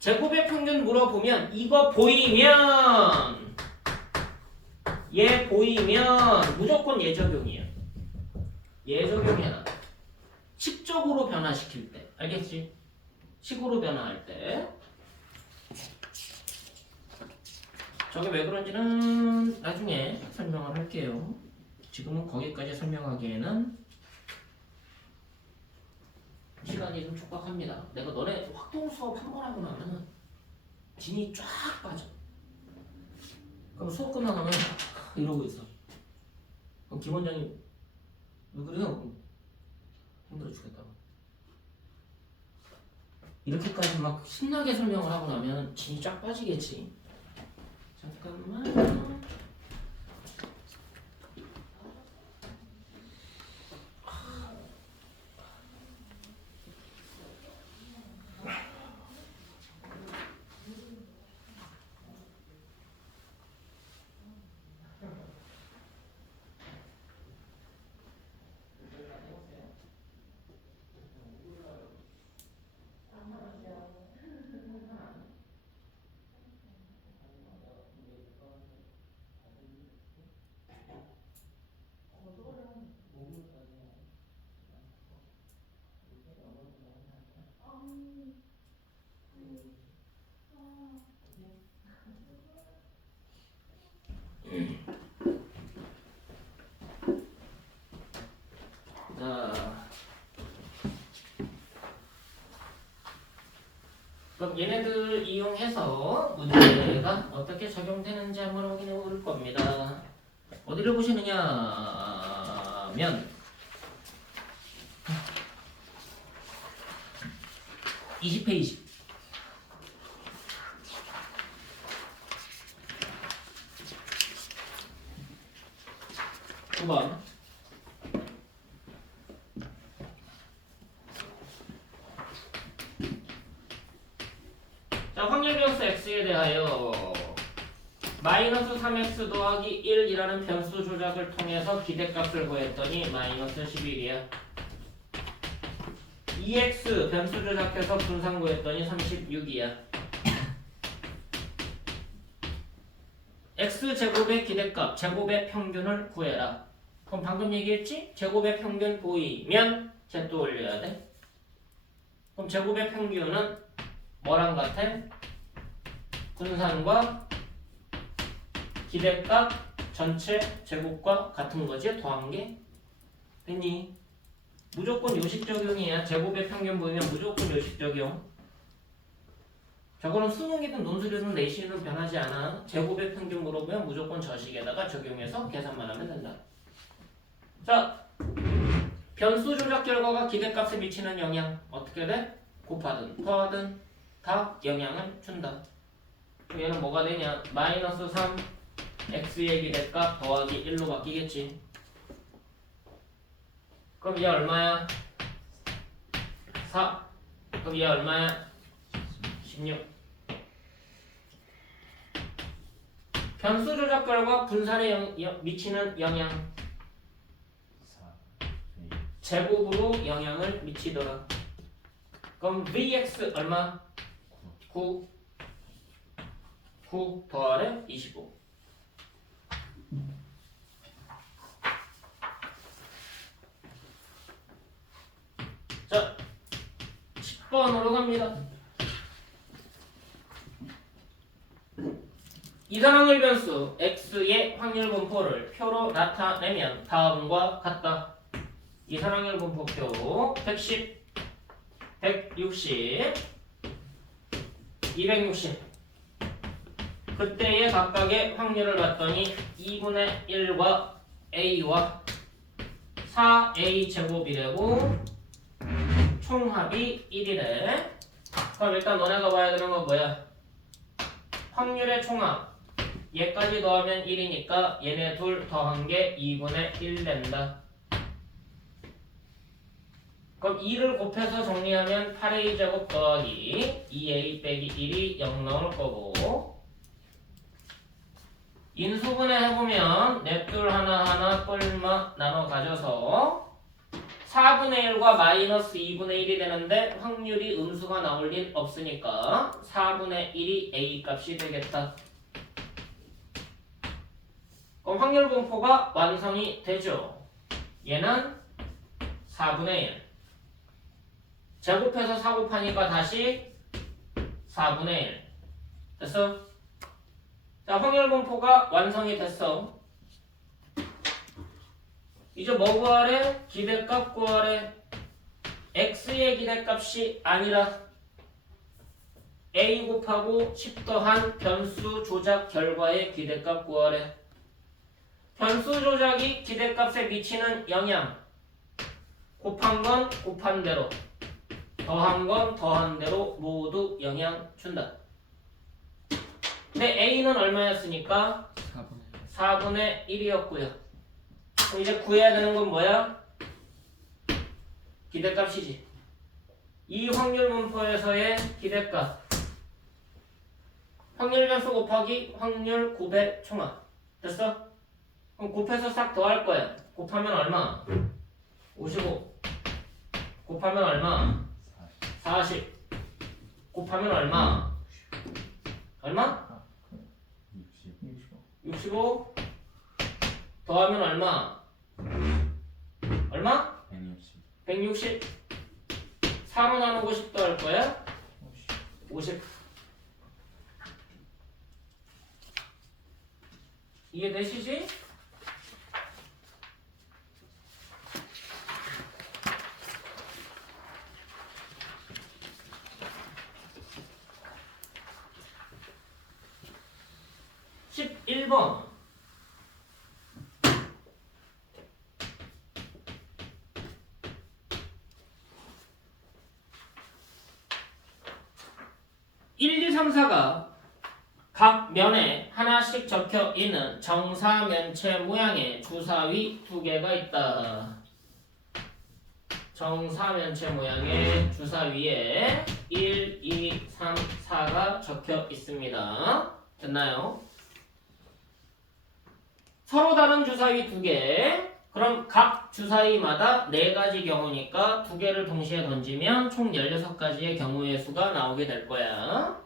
제곱의 평균 물어보면 이거 보이면 얘 보이면 무조건 예적용이야. 예적용이야. 식적으로 변화시킬 때. 알겠지? 식으로 변화할 때. 저게 왜 그런지는 나중에 설명을 할게요. 지금은 거기까지 설명하기에는 시간이 좀 촉박합니다. 내가 너네 확동 수업 한 번 하고 나면은 진이 쫙 빠져. 그럼 수업 끝나가면 이러고 있어. 그럼 김 원장님 왜 그래요? 힘들어 죽겠다고. 이렇게까지 막 신나게 설명을 하고 나면 진이 쫙 빠지겠지. 잠깐만. 그럼 얘네들 이용해서 문제가 어떻게 적용되는지 한번 확인해 볼 겁니다. 어디를 보시느냐면 20페이지. 한번 자, 확률 변수 x에 대하여 마이너스 3x 더하기 1이라는 변수 조작을 통해서 기대값을 구했더니 마이너스 11이야. 2x 변수 조작해서 분산 구했더니 36이야. x제곱의 기대값, 제곱의 평균을 구해라. 그럼 방금 얘기했지? 제곱의 평균 보이면 쟤또 올려야 돼. 그럼 제곱의 평균은 뭐랑 같아? 분산과 기대값 전체 제곱과 같은 거지? 더한 게? 됐니? 무조건 요식 적용이야. 제곱의 평균 보이면 무조건 요식 적용. 저거는 수능이든 논술이든 내신이든 변하지 않아. 제곱의 평균 물어보면 무조건 저식에다가 적용해서 계산만 하면 된다. 자, 변수 조작 결과가 기대값에 미치는 영향 어떻게 돼? 곱하든 더하든 다 영향을 준다. 얘는 뭐가 되냐? 마이너스 3 x의 기대값 더하기 1로 바뀌겠지. 그럼 얘 얼마야? 4. 그럼 얘 얼마야? 16. 변수 조작 결과 분산에 미치는 영향 제곱으로 영향을 미치더라. 그럼 vx 얼마? 9 더하래 25. 자, 10번으로 갑니다. 이산확률 변수 x의 확률 분포를 표로 나타내면 다음과 같다. 이산확률 분포표 110, 160, 260. 그때의 각각의 확률을 봤더니 2분의 1과 a와 4a 제곱이래고 총합이 1이래. 그럼 일단 너네가 봐야 되는 건 뭐야? 확률의 총합. 얘까지 더하면 1이니까 얘네 둘 더한 게 2분의 1 된다. 그럼 2를 곱해서 정리하면 8a 제곱 더하기 2a 빼기 1이 0 나올 거고, 인수분해 해보면 넷둘 하나하나 뿔마 나눠 가져서 4분의 1과 마이너스 2분의 1이 되는데 확률이 음수가 나올 일 없으니까 4분의 1이 a 값이 되겠다. 그럼 확률 분포가 완성이 되죠. 얘는 4분의 1. 제곱해서 4 곱하니까 다시 4분의 1. 됐어? 자, 확률 분포가 완성이 됐어. 이제 뭐 구하래? 기대값 구하래. x의 기대값이 아니라 a 곱하고 10 더한 변수 조작 결과의 기대값 구하래. 변수 조작이 기대값에 미치는 영향. 곱한 건 곱한 대로, 더한 건 더한 대로 모두 영향 준다. 근데 a는 얼마였으니까? 4분의 1이었고요. 그럼 이제 구해야 되는 건 뭐야? 기대값이지. 이 확률 분포에서의 기대값. 확률 변수 곱하기 확률 곱의 총합. 됐어? 그럼 곱해서 싹 더할 거야. 곱하면 얼마? 55. 곱하면 얼마? 40. 곱하면 얼마? 얼마? 65. 더하면 얼마? 얼마? 160. 4로 나누고 10 더할 거야? 50. 이해되시지? 1번. (1, 2, 3, 4가) 각 면에 하나씩 적혀 있는 정사면체 모양의 주사위 두 개가 있다. 정사면체 모양의 주사위에 1, 2, 3, 4가 적혀 있습니다. 됐나요? 서로 다른 주사위 두 개. 그럼 각 주사위마다 4가지 경우니까 두 개를 동시에 던지면 총 16가지의 경우의 수가 나오게 될 거야.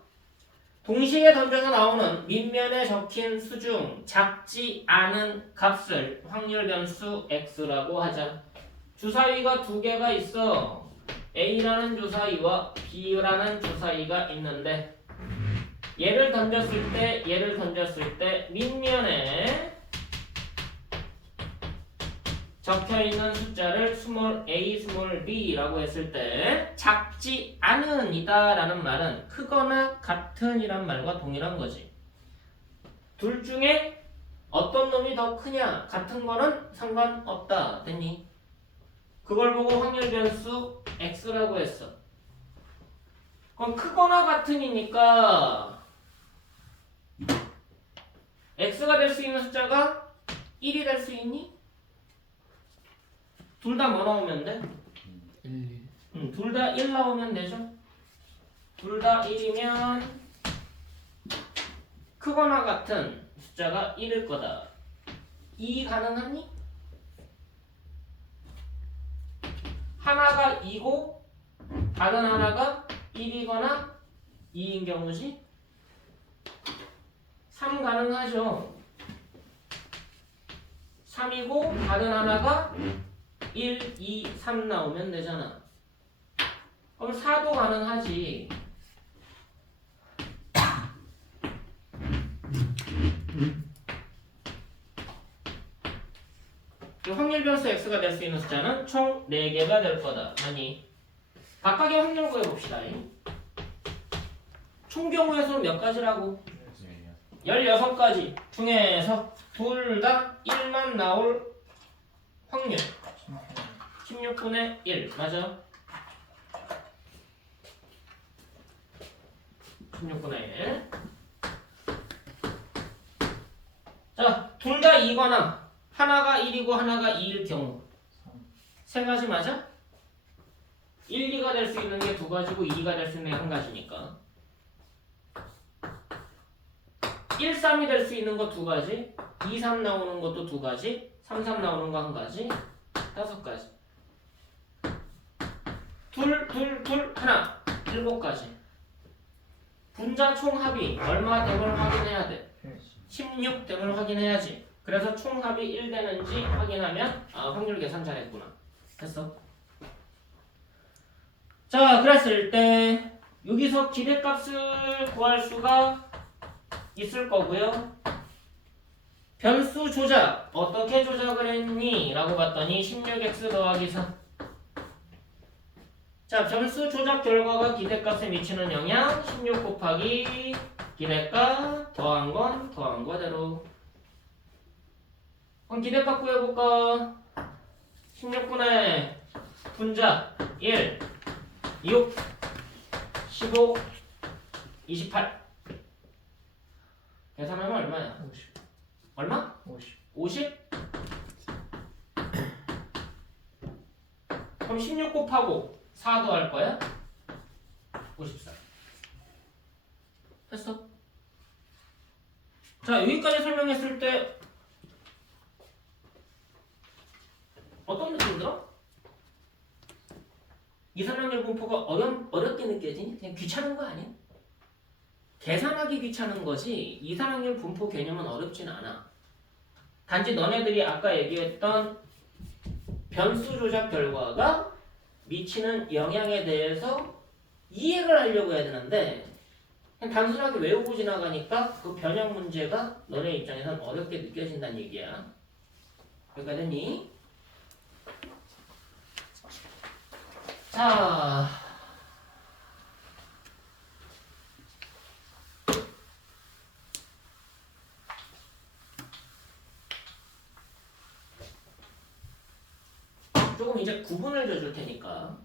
동시에 던져서 나오는 밑면에 적힌 수 중 작지 않은 값을 확률 변수 x라고 하자. 주사위가 두 개가 있어. A라는 주사위와 B라는 주사위가 있는데 얘를 던졌을 때 밑면에 적혀있는 숫자를 스몰 a, 스몰 b라고 했을 때 작지 않은 이다 라는 말은 크거나 같은 이란 말과 동일한 거지. 둘 중에 어떤 놈이 더 크냐 같은 거는 상관없다. 됐니? 그걸 보고 확률 변수 x라고 했어. 그럼 크거나 같은이니까 x가 될 수 있는 숫자가 1이 될 수 있니? 둘 다 뭐 나오면 돼? 1. 둘 다 1 나오면 되죠? 둘 다 1이면 크거나 같은 숫자가 1일 거다. 2 가능하니? 하나가 2고 다른 하나가 1이거나 2인 경우지? 3 가능하죠? 3이고 다른 하나가 1, 2, 3 나오면 되잖아. 그럼 4도 가능하지. 확률 변수 x가 될 수 있는 숫자는 총 4개가 될 거다. 아니, 각각의 확률 구해봅시다. 총 경우의 수는 몇 가지라고? 16가지 중에서 둘 다 1만 나올 확률 16분의 1 맞아? 16분의 1. 자, 둘 다 2거나 하나가 1이고 하나가 2일 경우 세 가지 맞아? 1, 2가 될 수 있는 게 두 가지고 2가 될 수 있는 게 한 가지니까 1, 3이 될 수 있는 거 두 가지 2, 3 나오는 것도 두 가지 3, 3 나오는 거 한 가지 5가지 둘, 하나 7가지 분자 총합이 얼마 됨을 확인해야 돼 16됨을 확인해야지. 그래서 총합이 1 되는지 확인하면 확률 계산 잘했구나. 됐어? 자, 그랬을 때 여기서 기대값을 구할 수가 있을 거고요. 변수 조작 어떻게 조작을 했니? 라고 봤더니 16x 더하기 4. 자, 변수 조작 결과가 기대값에 미치는 영향 16 곱하기 기대값 더한 건 더한 거대로. 그럼 기대값 구해볼까? 16분의 분자 1 6 15 28 계산하면 얼마야? 50. 얼마? 50. 50? 그럼 16 곱하고 4도 할 거야? 54. 됐어? 자, 여기까지 설명했을 때 어떤 느낌 들어? 이산확률 분포가 어렵게 느껴지니? 그냥 귀찮은 거 아니야? 계산하기 귀찮은 거지 이산확률 분포 개념은 어렵진 않아. 단지 너네들이 아까 얘기했던 변수 조작 결과가 미치는 영향에 대해서 이해를 하려고 해야 되는데 그냥 단순하게 외우고 지나가니까 그 변형 문제가 너네 입장에선 어렵게 느껴진다는 얘기야. 여기까지 됐니? 자, 조금 이제 구분을 줘줄 테니까.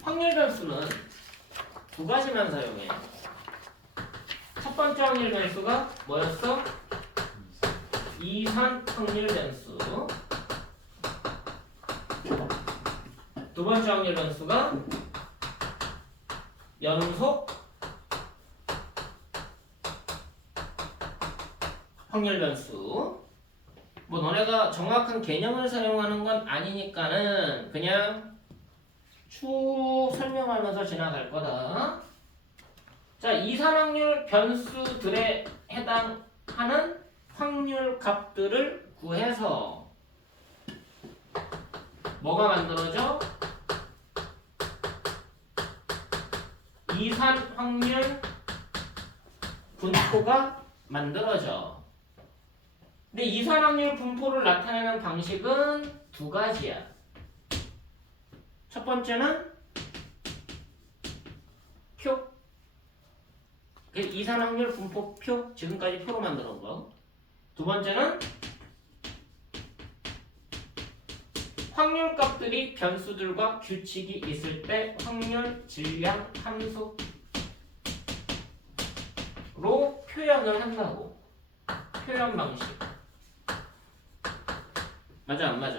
확률 변수는 두 가지만 사용해. 첫 번째 확률 변수가 뭐였어? 이산 확률 변수. 두 번째 확률 변수가 연속 확률 변수. 뭐 너네가 정확한 개념을 사용하는 건 아니니까는 그냥 쭉 설명하면서 지나갈 거다. 자, 이산확률 변수들에 해당하는 확률 값들을 구해서 뭐가 만들어져? 이산 확률 분포가 만들어져. 근데 이산 확률 분포를 나타내는 방식은 두 가지야. 첫 번째는 표. 이산 확률 분포 표. 지금까지 표로 만들어 온 거. 두 번째는 확률 값들이 변수들과 규칙이 있을 때 확률 질량 함수로 표현을 한다고. 표현 방식. 맞아 안 맞아?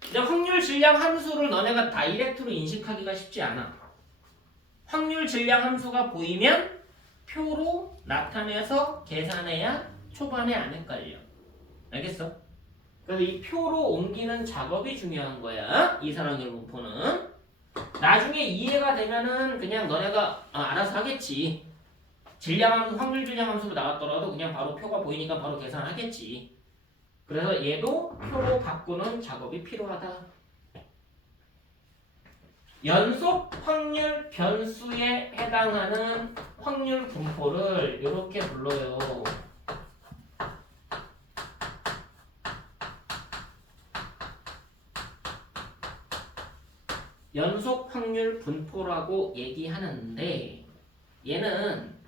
근데 확률 질량 함수를 너네가 다이렉트로 인식하기가 쉽지 않아. 확률 질량 함수가 보이면 표로 나타내서 계산해야 초반에 안 헷갈려. 알겠어? 그래서 이 표로 옮기는 작업이 중요한 거야. 이산확률 분포는. 나중에 이해가 되면은 그냥 너네가 알아서 하겠지. 질량함수, 확률 질량함수로 나왔더라도 그냥 바로 표가 보이니까 바로 계산하겠지. 그래서 얘도 표로 바꾸는 작업이 필요하다. 연속 확률 변수에 해당하는 확률 분포를 이렇게 불러요. 연속 확률 분포라고 얘기하는데 얘는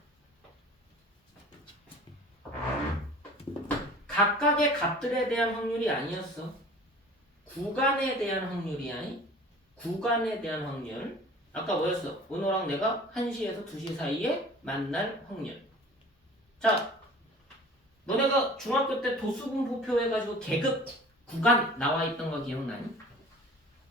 각각의 값들에 대한 확률이 아니었어. 구간에 대한 확률이야. 구간에 대한 확률. 아까 뭐였어? 은호랑 내가 1시에서 2시 사이에 만날 확률. 자, 너네가 중학교 때 도수분포표 해가지고 계급 구간 나와 있던 거 기억나니?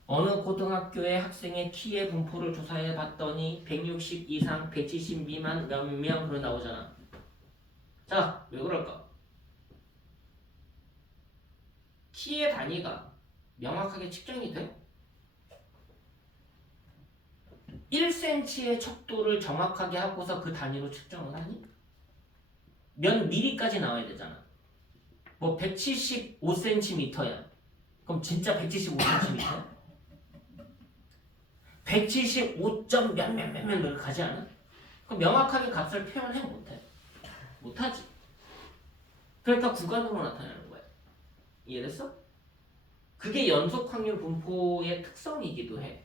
어느 고등학교의 학생의 키의 분포를 조사해 봤더니 160 이상, 170 미만 몇 명 그러 나오잖아. 자, 왜 그럴까? 키의 단위가 명확하게 측정이 돼? 1cm의 척도를 정확하게 하고서 그 단위로 측정을 하니? 몇 미리까지 나와야 되잖아. 뭐 175cm야. 그럼 진짜 175cm야? 175점 몇몇몇몇 이렇게 가지 않아? 그럼 명확하게 값을 표현해 못해? 못하지. 그러니까 구간으로 나타내는 거야. 이해됐어? 그게 연속 확률 분포의 특성이기도 해.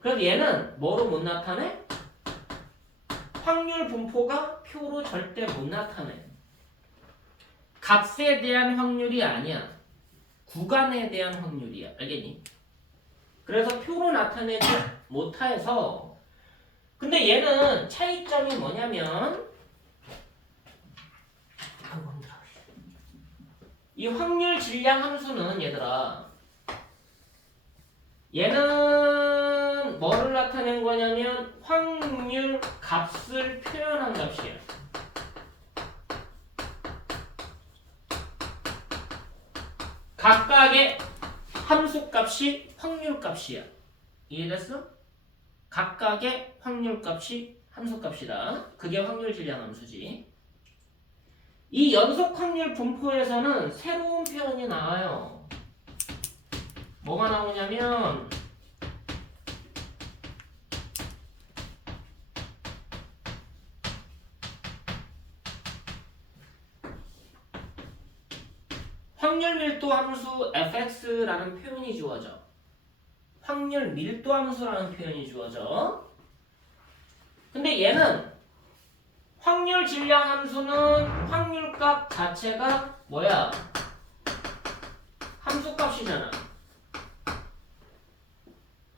그래서 얘는 뭐로 못 나타내? 확률 분포가 표로 절대 못 나타내. 값에 대한 확률이 아니야. 구간에 대한 확률이야. 알겠니? 그래서 표로 나타내지 못해서. 근데 얘는 차이점이 뭐냐면 이 확률 질량 함수는 얘들아 얘는 뭐를 나타낸 거냐면 확률 값을 표현한 값이야. 각각의 함수 값이 확률 값이야. 이해됐어? 각각의 확률 값이 함수 값이다. 그게 확률 질량 함수지. 이 연속 확률 분포에서는 새로운 표현이 나와요. 뭐가 나오냐면 확률 밀도 함수 fx라는 표현이 주어져. 확률 밀도 함수라는 표현이 주어져. 근데 얘는 확률 질량 함수는 확률값 자체가 뭐야? 함수값이잖아.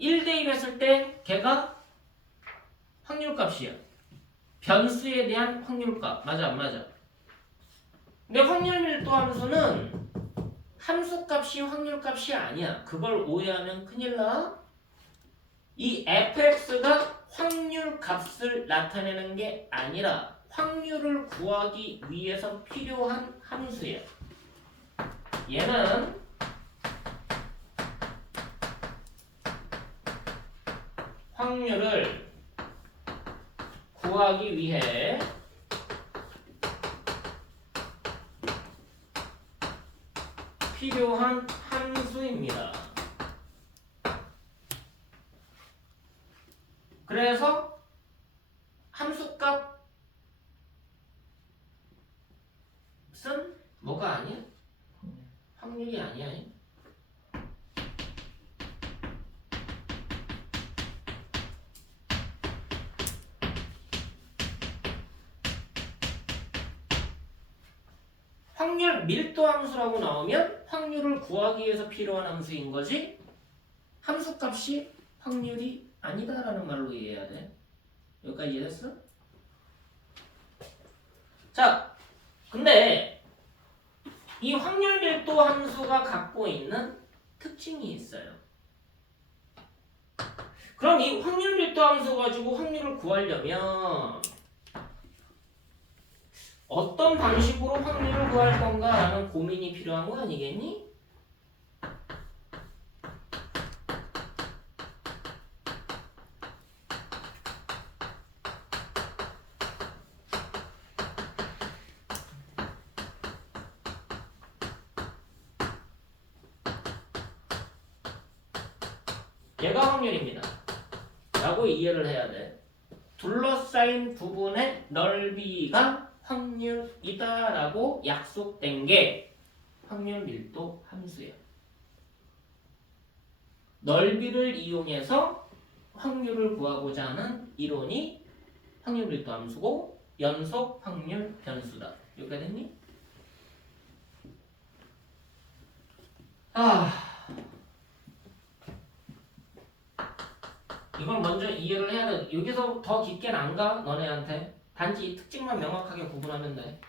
1대1 했을 때 걔가 확률값이야. 변수에 대한 확률값. 맞아 안 맞아? 근데 확률 밀도 함수는 함수값이 확률값이 아니야. 그걸 오해하면 큰일 나. 이 fx가 확률값을 나타내는 게 아니라 확률을 구하기 위해서 필요한 함수야. 얘는 확률을 구하기 위해 필요한 함수입니다. 그래서 함수값은 뭐가 아니야? 확률이 아니야. 확률 밀도 함수라고 나오면 확률을 구하기 위해서 필요한 함수인 거지 함수값이 확률이 아니다라는 말로 이해해야 돼. 여기까지 이해됐어? 자, 근데 이 확률 밀도 함수가 갖고 있는 특징이 있어요. 그럼 이 확률 밀도 함수 가지고 확률을 구하려면 어떤 방식으로 확률을 구할 건가 라는 고민이 필요한 거 아니겠니? 얘가 확률입니다. 라고 이해를 해야 돼. 둘러싸인 부분의 넓이가 확률이다 라고 약속된 게 확률 밀도 함수예요. 넓이를 이용해서 확률을 구하고자 하는 이론이 확률 밀도 함수고 연속 확률 변수다. 여기까지 됐니? 이건 먼저 이해를 해야 돼. 여기서 더 깊게는 안 가, 너네한테. 단지 이 특징만 명확하게 구분하면 돼.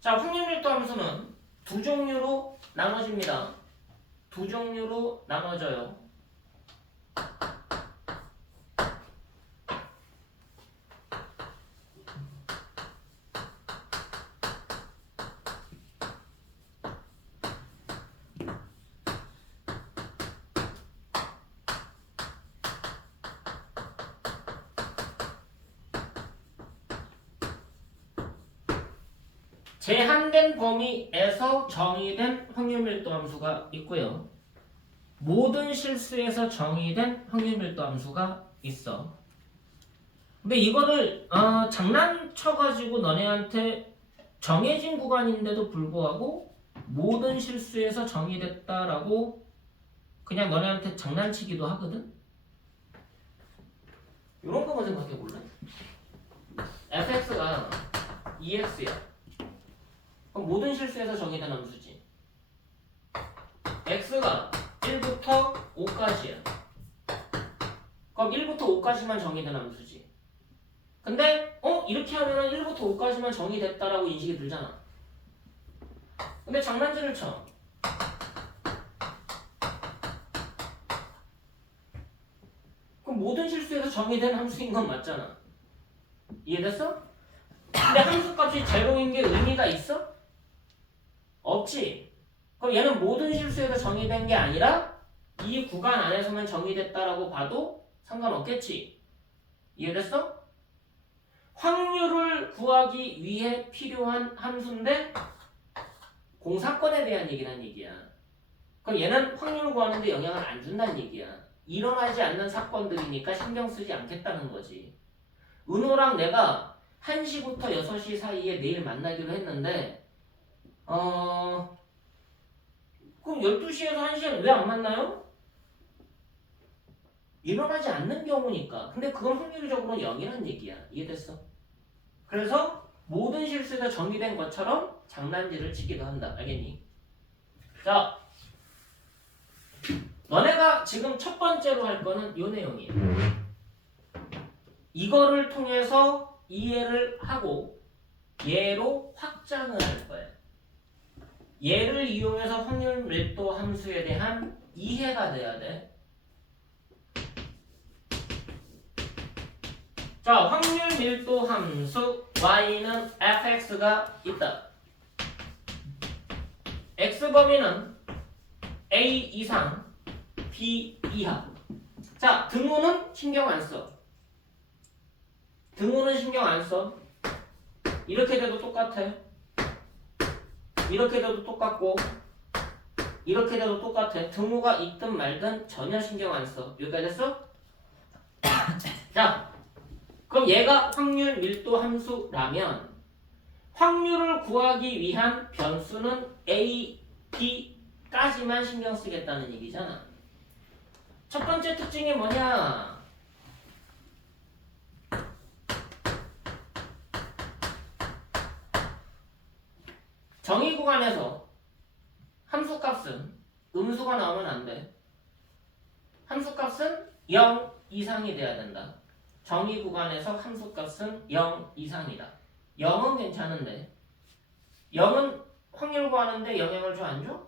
자, 확률 밀도 함수는 두 종류로 나눠집니다. 두 종류로 나눠져요. 제한된 범위에서 정의된 확률 밀도 함수가 있고요. 모든 실수에서 정의된 확률 밀도 함수가 있어. 근데 이거를 장난쳐가지고 너네한테 정해진 구간인데도 불구하고 모든 실수에서 정의됐다라고 그냥 너네한테 장난치기도 하거든? 이런 거만 생각해 볼래? fx가 2x야. 그럼 모든 실수에서 정의된 함수지. x가 1부터 5까지야. 그럼 1부터 5까지만 정의된 함수지. 근데 이렇게 하면은 1부터 5까지만 정의됐다라고 인식이 들잖아. 근데 장난질을 쳐. 그럼 모든 실수에서 정의된 함수인 건 맞잖아. 이해됐어? 근데 함수값이 제로인 게 의미가 있어? 없지. 그럼 얘는 모든 실수에서 정의된 게 아니라 이 구간 안에서만 정의됐다라고 봐도 상관없겠지. 이해됐어? 확률을 구하기 위해 필요한 함수인데 공사건에 대한 얘기란 얘기야. 그럼 얘는 확률을 구하는데 영향을 안 준다는 얘기야. 일어나지 않는 사건들이니까 신경 쓰지 않겠다는 거지. 은호랑 내가 1시부터 6시 사이에 내일 만나기로 했는데 그럼 12시에서 1시에는 왜 안 만나요? 일어나지 않는 경우니까. 근데 그건 확률적으로는 0이라는 얘기야. 이해됐어? 그래서 모든 실수가 정의된 것처럼 장난질을 치기도 한다. 알겠니? 자, 너네가 지금 첫 번째로 할 거는 이 내용이에요. 이거를 통해서 이해를 하고 얘로 확장을 할 거예요. 얘를 이용해서 확률 밀도 함수에 대한 이해가 돼야 돼. 자, 확률 밀도 함수 y는 fx가 있다. x 범위는 a 이상 b 이하. 자, 등호는 신경 안 써. 등호는 신경 안 써. 이렇게 돼도 똑같아. 이렇게 돼도 똑같고 이렇게 돼도 똑같아. 등호가 있든 말든 전혀 신경 안 써. 여기까지 됐어? 자, 그럼 얘가 확률 밀도 함수라면 확률을 구하기 위한 변수는 A, B까지만 신경 쓰겠다는 얘기잖아. 첫 번째 특징이 뭐냐? 정의 구간에서 함수값은 음수가 나오면 안 돼. 함수값은 0 이상이 돼야 된다. 정의 구간에서 함수값은 0 이상이다. 0은 괜찮은데 0은 확률 구하는데 영향을 줘 안 줘?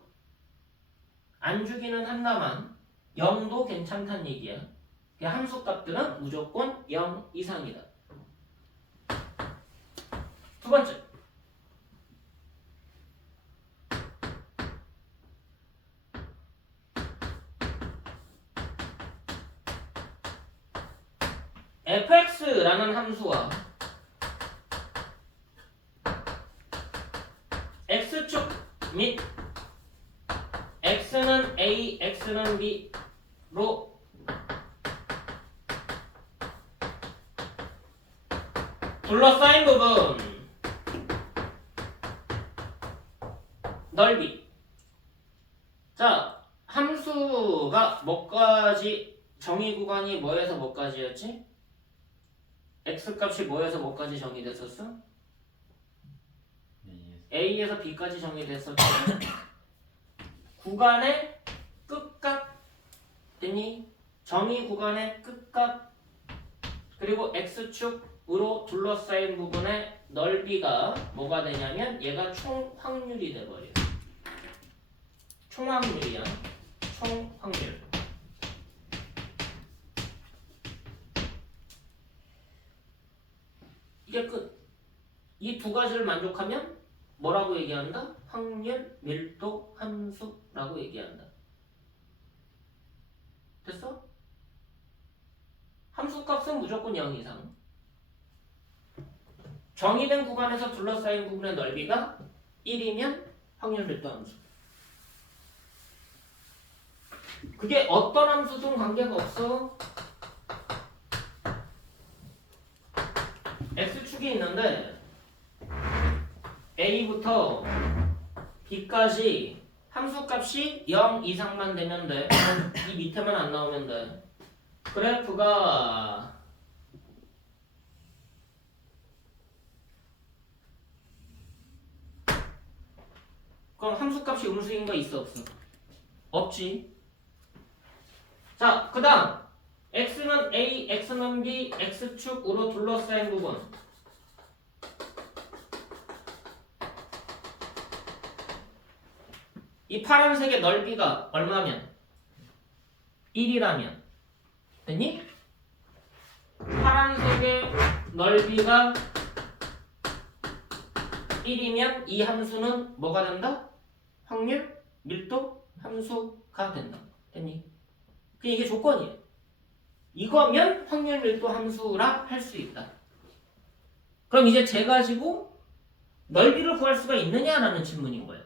안 주기는 한다만 0도 괜찮다는 얘기야. 함수값들은 무조건 0 이상이다. 두 번째, fx라는 함수와 x축 및 x는 a, x는 b로 둘러싸인 부분 넓이. 자, 함수가 뭐까지 정의 구간이 뭐에서 뭐까지였지? x값이 뭐에서 뭐까지 정의됐었어? a에서 b까지 정의됐었지. 구간의 끝값 됐니? 정의 구간의 끝값 그리고 x축으로 둘러싸인 부분의 넓이가 뭐가 되냐면 얘가 총 확률이 돼버려. 총 확률이야. 총 확률. 이게 끝. 이 두 가지를 만족하면 뭐라고 얘기한다? 확률 밀도 함수라고 얘기한다. 됐어? 함수값은 무조건 0 이상. 정의된 구간에서 둘러싸인 부분의 넓이가 1이면 확률 밀도 함수. 그게 어떤 함수든 관계가 없어. x축이 있는데 a부터 b까지 함수값이 0 이상만 되면 돼. 이 밑에만 안 나오면 돼. 그래프가 그럼 함수값이 음수인 거 있어 없어? 없지. 자, 그 다음 x는 a, x는 b, x축으로 둘러싸인 부분 이 파란색의 넓이가 얼마면? 1이라면 됐니? 파란색의 넓이가 1이면 이 함수는 뭐가 된다? 확률 밀도 함수가 된다. 됐니? 이게 조건이에요. 이거면 확률 밀도 함수라 할 수 있다. 그럼 이제 쟤 가지고 넓이를 구할 수가 있느냐라는 질문인 거예요.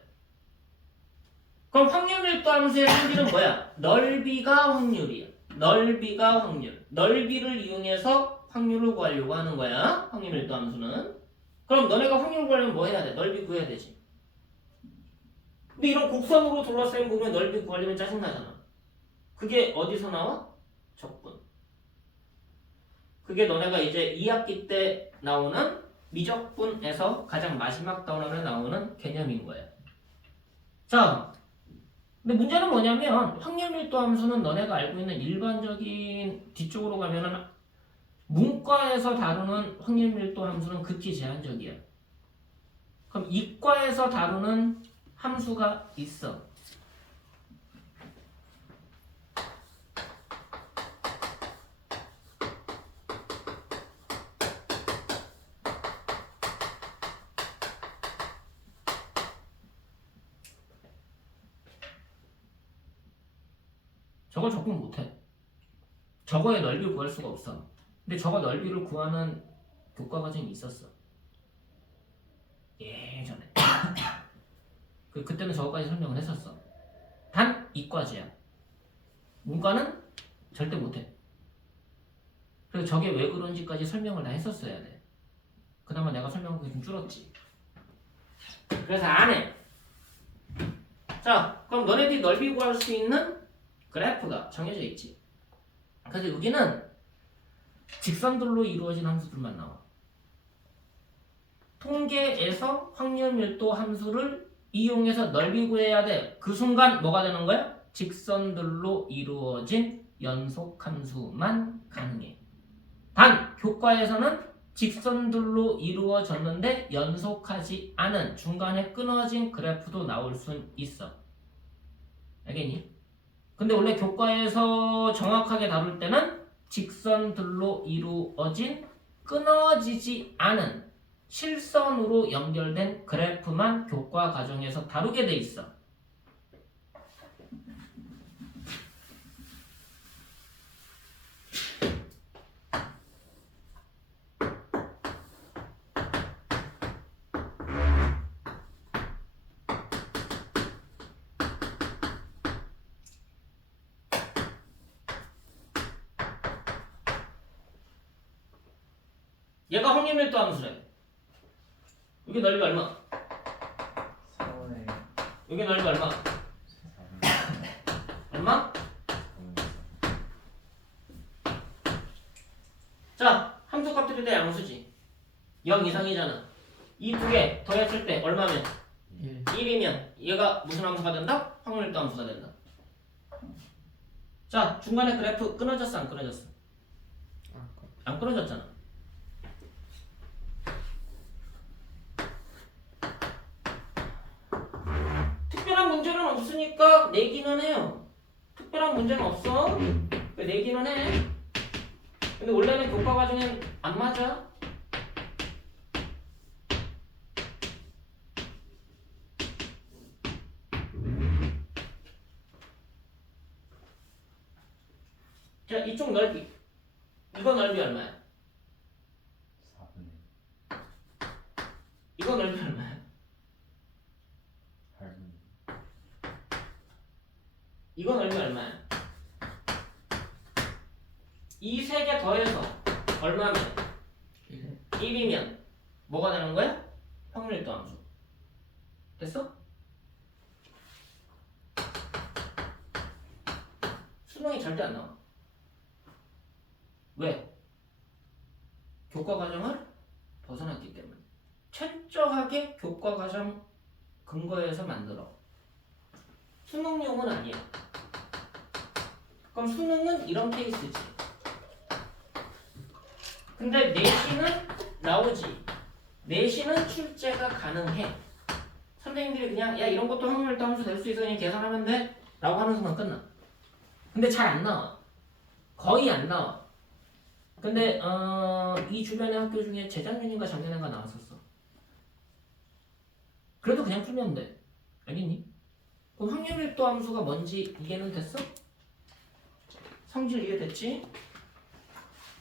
그럼 확률 밀도 함수의 성질은 뭐야? 넓이가 확률이야. 넓이가 확률. 넓이를 이용해서 확률을 구하려고 하는 거야. 확률 밀도 함수는. 그럼 너네가 확률 구하려면 뭐 해야 돼? 넓이 구해야 되지. 근데 이런 곡선으로 둘러싸인 부분의 넓이 구하려면 짜증나잖아. 그게 어디서 나와? 적분. 그게 너네가 이제 2학기 때 나오는 미적분에서 가장 마지막 단원에 나오는 개념인 거야. 자, 근데 문제는 뭐냐면 확률밀도 함수는 너네가 알고 있는 일반적인 뒤쪽으로 가면은 문과에서 다루는 확률밀도 함수는 극히 제한적이야. 그럼 이과에서 다루는 함수가 있어. 저걸 적분 못해. 저거의 넓이를 구할 수가 없어. 근데 저거 넓이를 구하는 교과 과정이 있었어. 예전에. 그때는 저거까지 설명을 했었어. 단 이과지야. 문과는 절대 못해. 그래서 저게 왜 그런지까지 설명을 다 했었어야 돼. 그나마 내가 설명한 게 좀 줄었지. 그래서 안 해. 자, 그럼 너네들이 넓이 구할 수 있는 그래프가 정해져 있지. 그래서 여기는 직선들로 이루어진 함수들만 나와. 통계에서 확률 밀도 함수를 이용해서 넓이 구해야 돼. 그 순간 뭐가 되는 거야? 직선들로 이루어진 연속 함수만 가능해. 단 교과에서는 직선들로 이루어졌는데 연속하지 않은 중간에 끊어진 그래프도 나올 순 있어. 알겠니? 근데 원래 교과에서 정확하게 다룰 때는 직선들로 이루어진 끊어지지 않은 실선으로 연결된 그래프만 교과 과정에서 다루게 돼 있어. 얘가 확률밀도 함수래. 여기 넓이 얼마? 4분의 여기 넓이 얼마? 얼마? 자, 함수 값들이 다 양수지. 0 이상이잖아. 이 두 개 더했을 때 얼마면? 1. 1이면 얘가 무슨 함수가 된다? 확률밀도 함수가 된다. 자, 중간에 그래프 끊어졌어 안 끊어졌어? 안 끊어졌잖아. 특별한 문제는 없으니까 내기는 해요. 특별한 문제는 없어. 내기는 해. 근데 원래는 교과 과정엔 안 맞아. 자, 이쪽 넓이. 이거 넓이 얼마야? 4분의 이거 넓이 얼마야? 8분의 이거 넓이 얼마야? 이 세 개 더해서 얼마면? 1이면 뭐가 되는 거야? 확률밀도 함수. 됐어? 수능이 절대 안 나와. 왜? 교과 과정을 벗어났기 때문에. 철저하게 교과 과정 근거에서 만들어. 수능용은 아니야. 그럼 수능은 이런 케이스지. 근데 내신은 나오지. 내신은 출제가 가능해. 선생님들이 그냥 야 이런 것도 확률밀도 함수 될 수 있어 그냥 계산하면 돼 라고 하는 순간 끝나. 근데 잘 안 나와. 거의 안 나와. 근데 이 주변의 학교 중에 재작년인가 작년인가 나왔었어. 그래도 그냥 풀면 돼. 알겠니? 그럼 확률밀도 함수가 뭔지 이해는 됐어? 성질 이해됐지?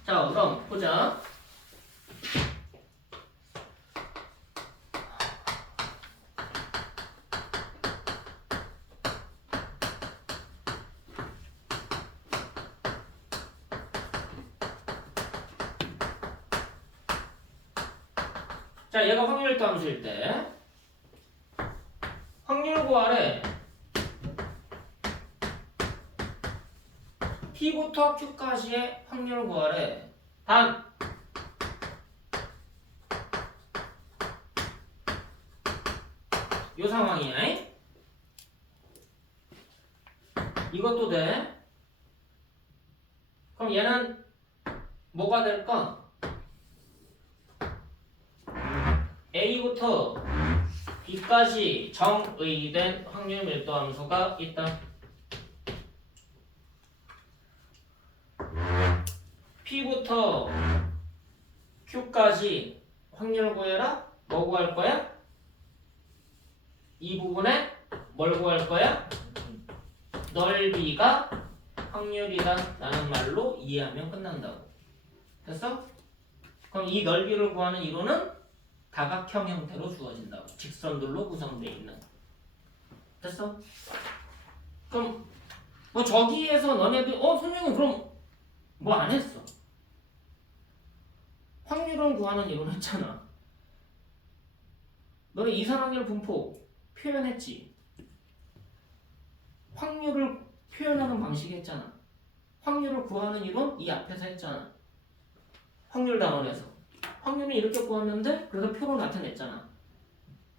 자 그럼 보자. 자 얘가 확률밀도 함수일 때 확률 구하래. P부터 Q까지의 확률 구하래. 단 요 상황이야. 이것도 돼. 그럼 얘는 뭐가 될까? A부터 B까지 정의된 확률 밀도 함수가 있다. P부터 Q까지 확률 구해라. 뭐 구할 거야? 이 부분에 뭘 구할 거야? 넓이가 확률이다 라는 말로 이해하면 끝난다고. 됐어? 그럼 이 넓이를 구하는 이론은 다각형 형태로 주어진다고. 직선들로 구성되어 있는. 됐어? 그럼 뭐 저기에서 너네들 선생님 그럼 뭐 안 했어? 확률을 구하는 이론 했잖아. 너네 이산확률 분포 표현했지? 확률을 표현하는 방식 했잖아. 확률을 구하는 이론 이 앞에서 했잖아. 확률 단원에서. 확률은 이렇게 구했는데 그래서 표로 나타냈잖아.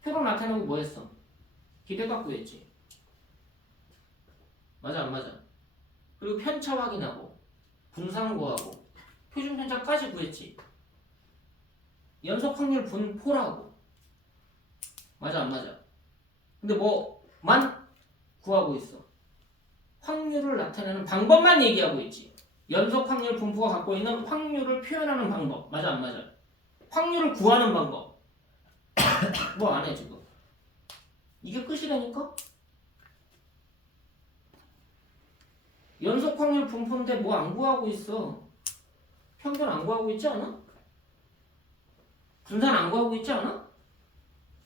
표로 나타내고 뭐 했어? 기대각 구했지. 맞아 안 맞아? 그리고 편차 확인하고 분산 구하고 표준 편차까지 구했지. 연속 확률 분포라고. 맞아 안 맞아? 근데 뭐만 구하고 있어. 확률을 나타내는 방법만 얘기하고 있지. 연속 확률 분포가 갖고 있는 확률을 표현하는 방법. 맞아 안 맞아? 확률을 구하는 방법. 뭐 안 해 지금. 이게 끝이라니까? 연속 확률 분포인데 뭐 안 구하고 있어. 평균 안 구하고 있지 않아? 분산 안 구하고 있지 않아?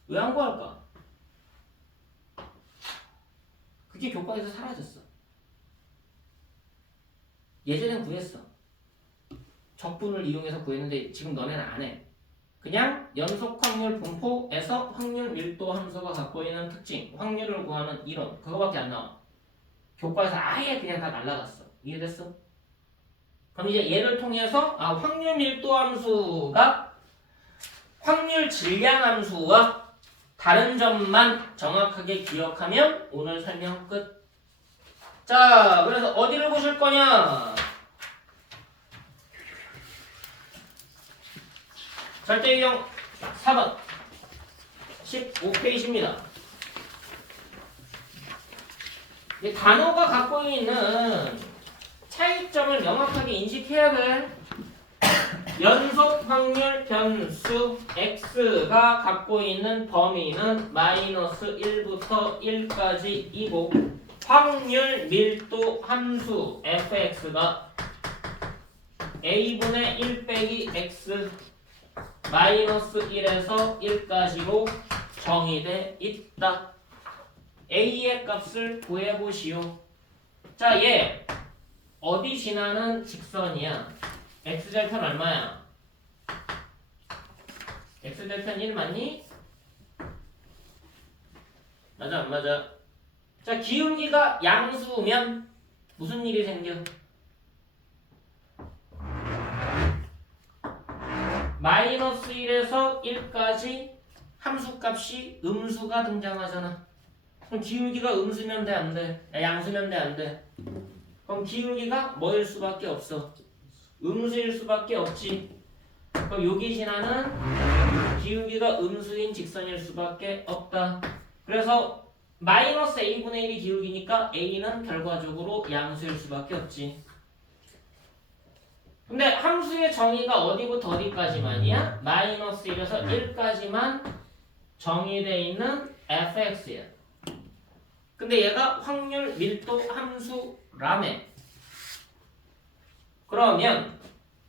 왜 안 구할까? 그게 교과에서 사라졌어. 예전엔 구했어. 적분을 이용해서 구했는데 지금 너네는 안 해. 그냥 연속 확률 분포에서 확률 밀도 함수가 갖고 있는 특징, 확률을 구하는 이론, 그거밖에 안 나와. 교과에서 아예 그냥 다 날라갔어. 이해됐어? 그럼 이제 얘를 통해서 확률 밀도 함수가 확률 질량 함수와 다른 점만 정확하게 기억하면 오늘 설명 끝. 자, 그래서 어디를 보실 거냐? 절대 유형 4번 15페이지입니다. 이 단어가 갖고 있는 차이점을 명확하게 인식해야 돼. 연속 확률 변수 x가 갖고 있는 범위는 마이너스 1부터 1까지이고 확률 밀도 함수 fx가 a분의 1 빼기 x 마이너스 1에서 1까지로 정의돼 있다. a의 값을 구해보시오. 자, 얘 어디 지나는 직선이야? x절편 얼마야? x절편 1 맞니? 맞아 안 맞아? 자, 기울기가 양수면 무슨 일이 생겨? 마이너스 1에서 1까지 함수값이 음수가 등장하잖아. 그럼 기울기가 음수면 돼 안 돼? 양수면 돼 안 돼? 그럼 기울기가 뭐일 수밖에 없어? 음수일 수밖에 없지. 그럼 여기 지나는 기울기가 음수인 직선일 수밖에 없다. 그래서 마이너스 a분의 1이 기울기니까 a는 결과적으로 양수일 수밖에 없지. 근데 함수의 정의가 어디부터 어디까지만이야? 마이너스 1에서 1까지만 정의되어 있는 fx야. 근데 얘가 확률 밀도 함수라며. 그러면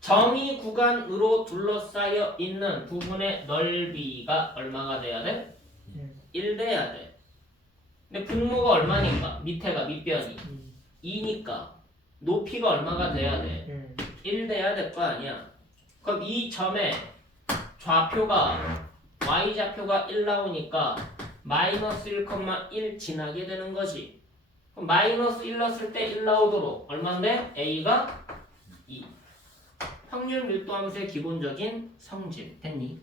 정의 구간으로 둘러싸여 있는 부분의 넓이가 얼마가 돼야 돼? 1 돼야 돼. 근데 분모가 얼마니까? 밑에가 밑변이 2니까 높이가 얼마가 돼야 돼? 1 돼야 될 거 아니야. 그럼 이 점의 좌표가 y좌표가 1 나오니까 마이너스 1,1 지나게 되는 거지. 그럼 마이너스 1 넣었을 때 1 나오도록 얼마인데? A가 2. 확률 밀도 함수의 기본적인 성질. 됐니?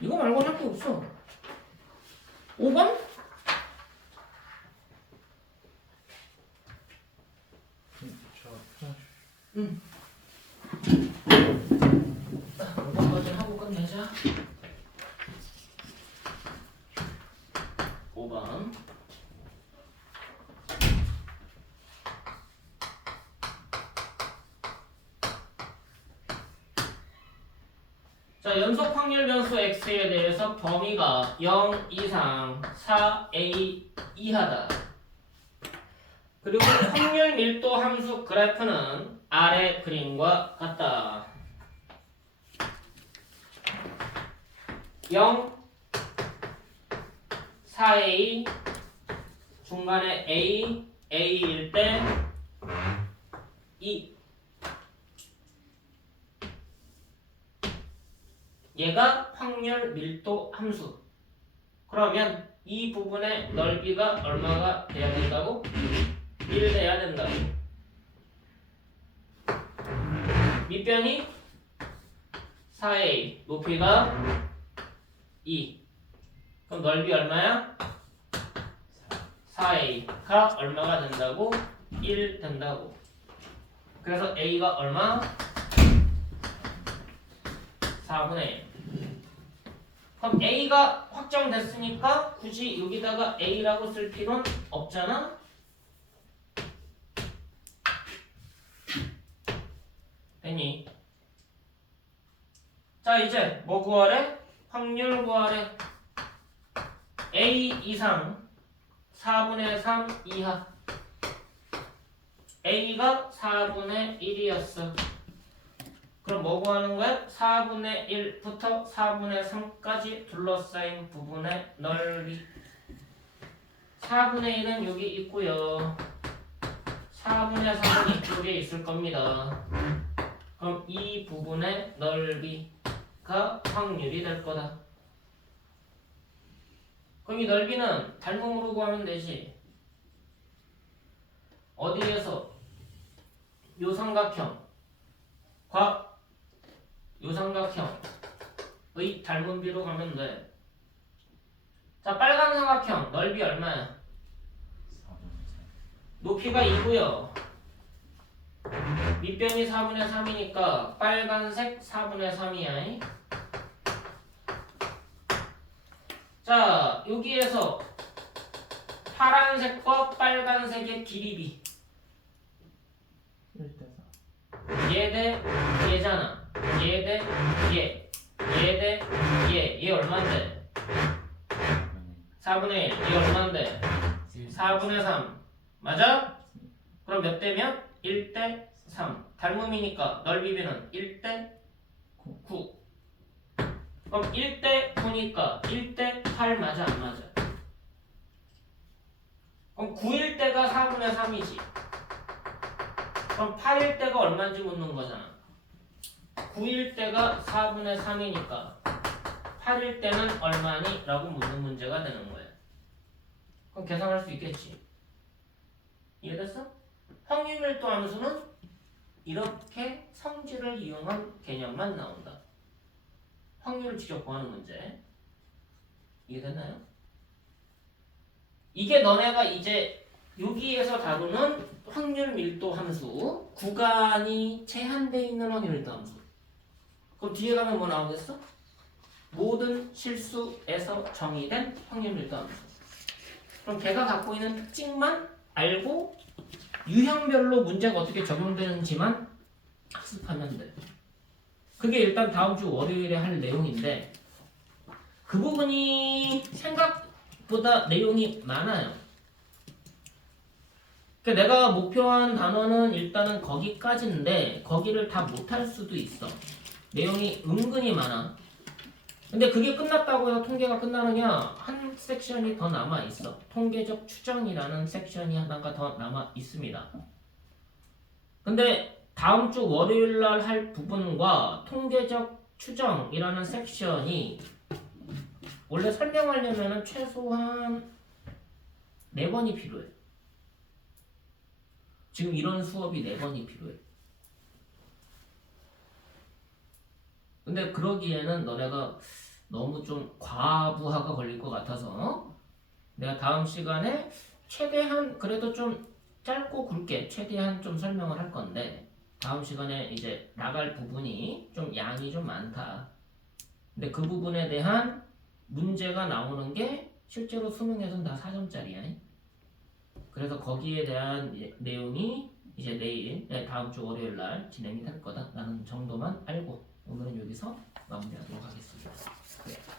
이거 말고 할 게 없어. 5번? 저 화장실. 응. 5번까지 하고 끝내자. 5번. 자, 연속 확률 변수 x에 대해서 범위가 0 이상 4a 이하다. 그리고 확률 밀도 함수 그래프는 아래 그림과 같다. 0, 4a, 중간에 a, a일 때 2. 얘가 확률 밀도 함수. 그러면 이 부분의 넓이가 얼마가 돼야 된다고? 1 돼야 된다고. 밑변이 4a, 높이가 2. 그럼 넓이 얼마야? 4a가 얼마가 된다고? 1 된다고. 그래서 a가 얼마? 4분의 1. 그럼 A가 확정됐으니까 굳이 여기다가 A라고 쓸 필요는 없잖아? 됐니? 자, 이제 뭐 구하래? 확률 구하래. A 이상 4분의 3 이하. A가 4분의 1이었어. 그럼 뭐 구하는 거야? 4분의 1부터 4분의 3까지 둘러싸인 부분의 넓이. 4분의 1은 여기 있고요. 4분의 3은 이쪽에 있을 겁니다. 그럼 이 부분의 넓이가 확률이 될 거다. 그럼 이 넓이는 닮음으로 구하면 되지. 어디에서? 요 삼각형과 요 삼각형의 닮은비로 가면 돼. 자, 빨간 삼각형 넓이 얼마야? 높이가 2고요. 밑변이 4분의 3이니까 빨간색 4분의 3이야. 자, 여기에서 파란색과 빨간색의 길이비. 1대4. 얘 대 얘잖아. 얘 대 얘. 얘 대 얘. 얘 얼만데? 4분의 1. 얘 얼만데? 4분의 3. 맞아? 그럼 몇 대면? 1대 3. 닮음이니까 넓이비는 1대 9. 그럼 1대 9니까 1대 8 맞아 안 맞아? 그럼 9일 때가 4분의 3이지. 그럼 8일 때가 얼마인지 묻는 거잖아. 9일 때가 4분의 3이니까 8일 때는 얼마니? 라고 묻는 문제가 되는 거야. 그럼 계산할 수 있겠지. 이해됐어? 확률밀도 함수는 이렇게 성질을 이용한 개념만 나온다. 확률을 직접 구하는 문제. 이해됐나요? 이게 너네가 이제 여기에서 다루는 확률 밀도 함수. 구간이 제한되어 있는 확률 밀도 함수. 그럼 뒤에 가면 뭐 나오겠어? 모든 실수에서 정의된 확률 밀도 함수. 그럼 걔가 갖고 있는 특징만 알고 유형별로 문제가 어떻게 적용되는지만 학습하면 돼. 그게 일단 다음 주 월요일에 할 내용인데 그 부분이 생각보다 내용이 많아요. 그러니까 내가 목표한 단원은 일단은 거기까지인데 거기를 다 못할 수도 있어. 내용이 은근히 많아. 근데 그게 끝났다고 해서 통계가 끝나느냐? 한 섹션이 더 남아 있어. 통계적 추정이라는 섹션이 하나가 더 남아 있습니다. 근데 다음 주 월요일 날 할 부분과 통계적 추정이라는 섹션이 원래 설명하려면은 최소한 4번이 필요해. 지금 이런 수업이 4번이 필요해. 근데 그러기에는 너네가 너무 좀 과부하가 걸릴 것 같아서 내가 다음 시간에 최대한 그래도 좀 짧고 굵게 최대한 좀 설명을 할 건데 다음 시간에 이제 나갈 부분이 좀 양이 좀 많다. 근데 그 부분에 대한 문제가 나오는 게 실제로 수능에서는 다 4점짜리야. 그래서 거기에 대한 내용이 이제 내일, 다음 주 월요일 날 진행이 될 거다라는 정도만 알고 오늘은 여기서 마무리하도록 하겠습니다. 그래.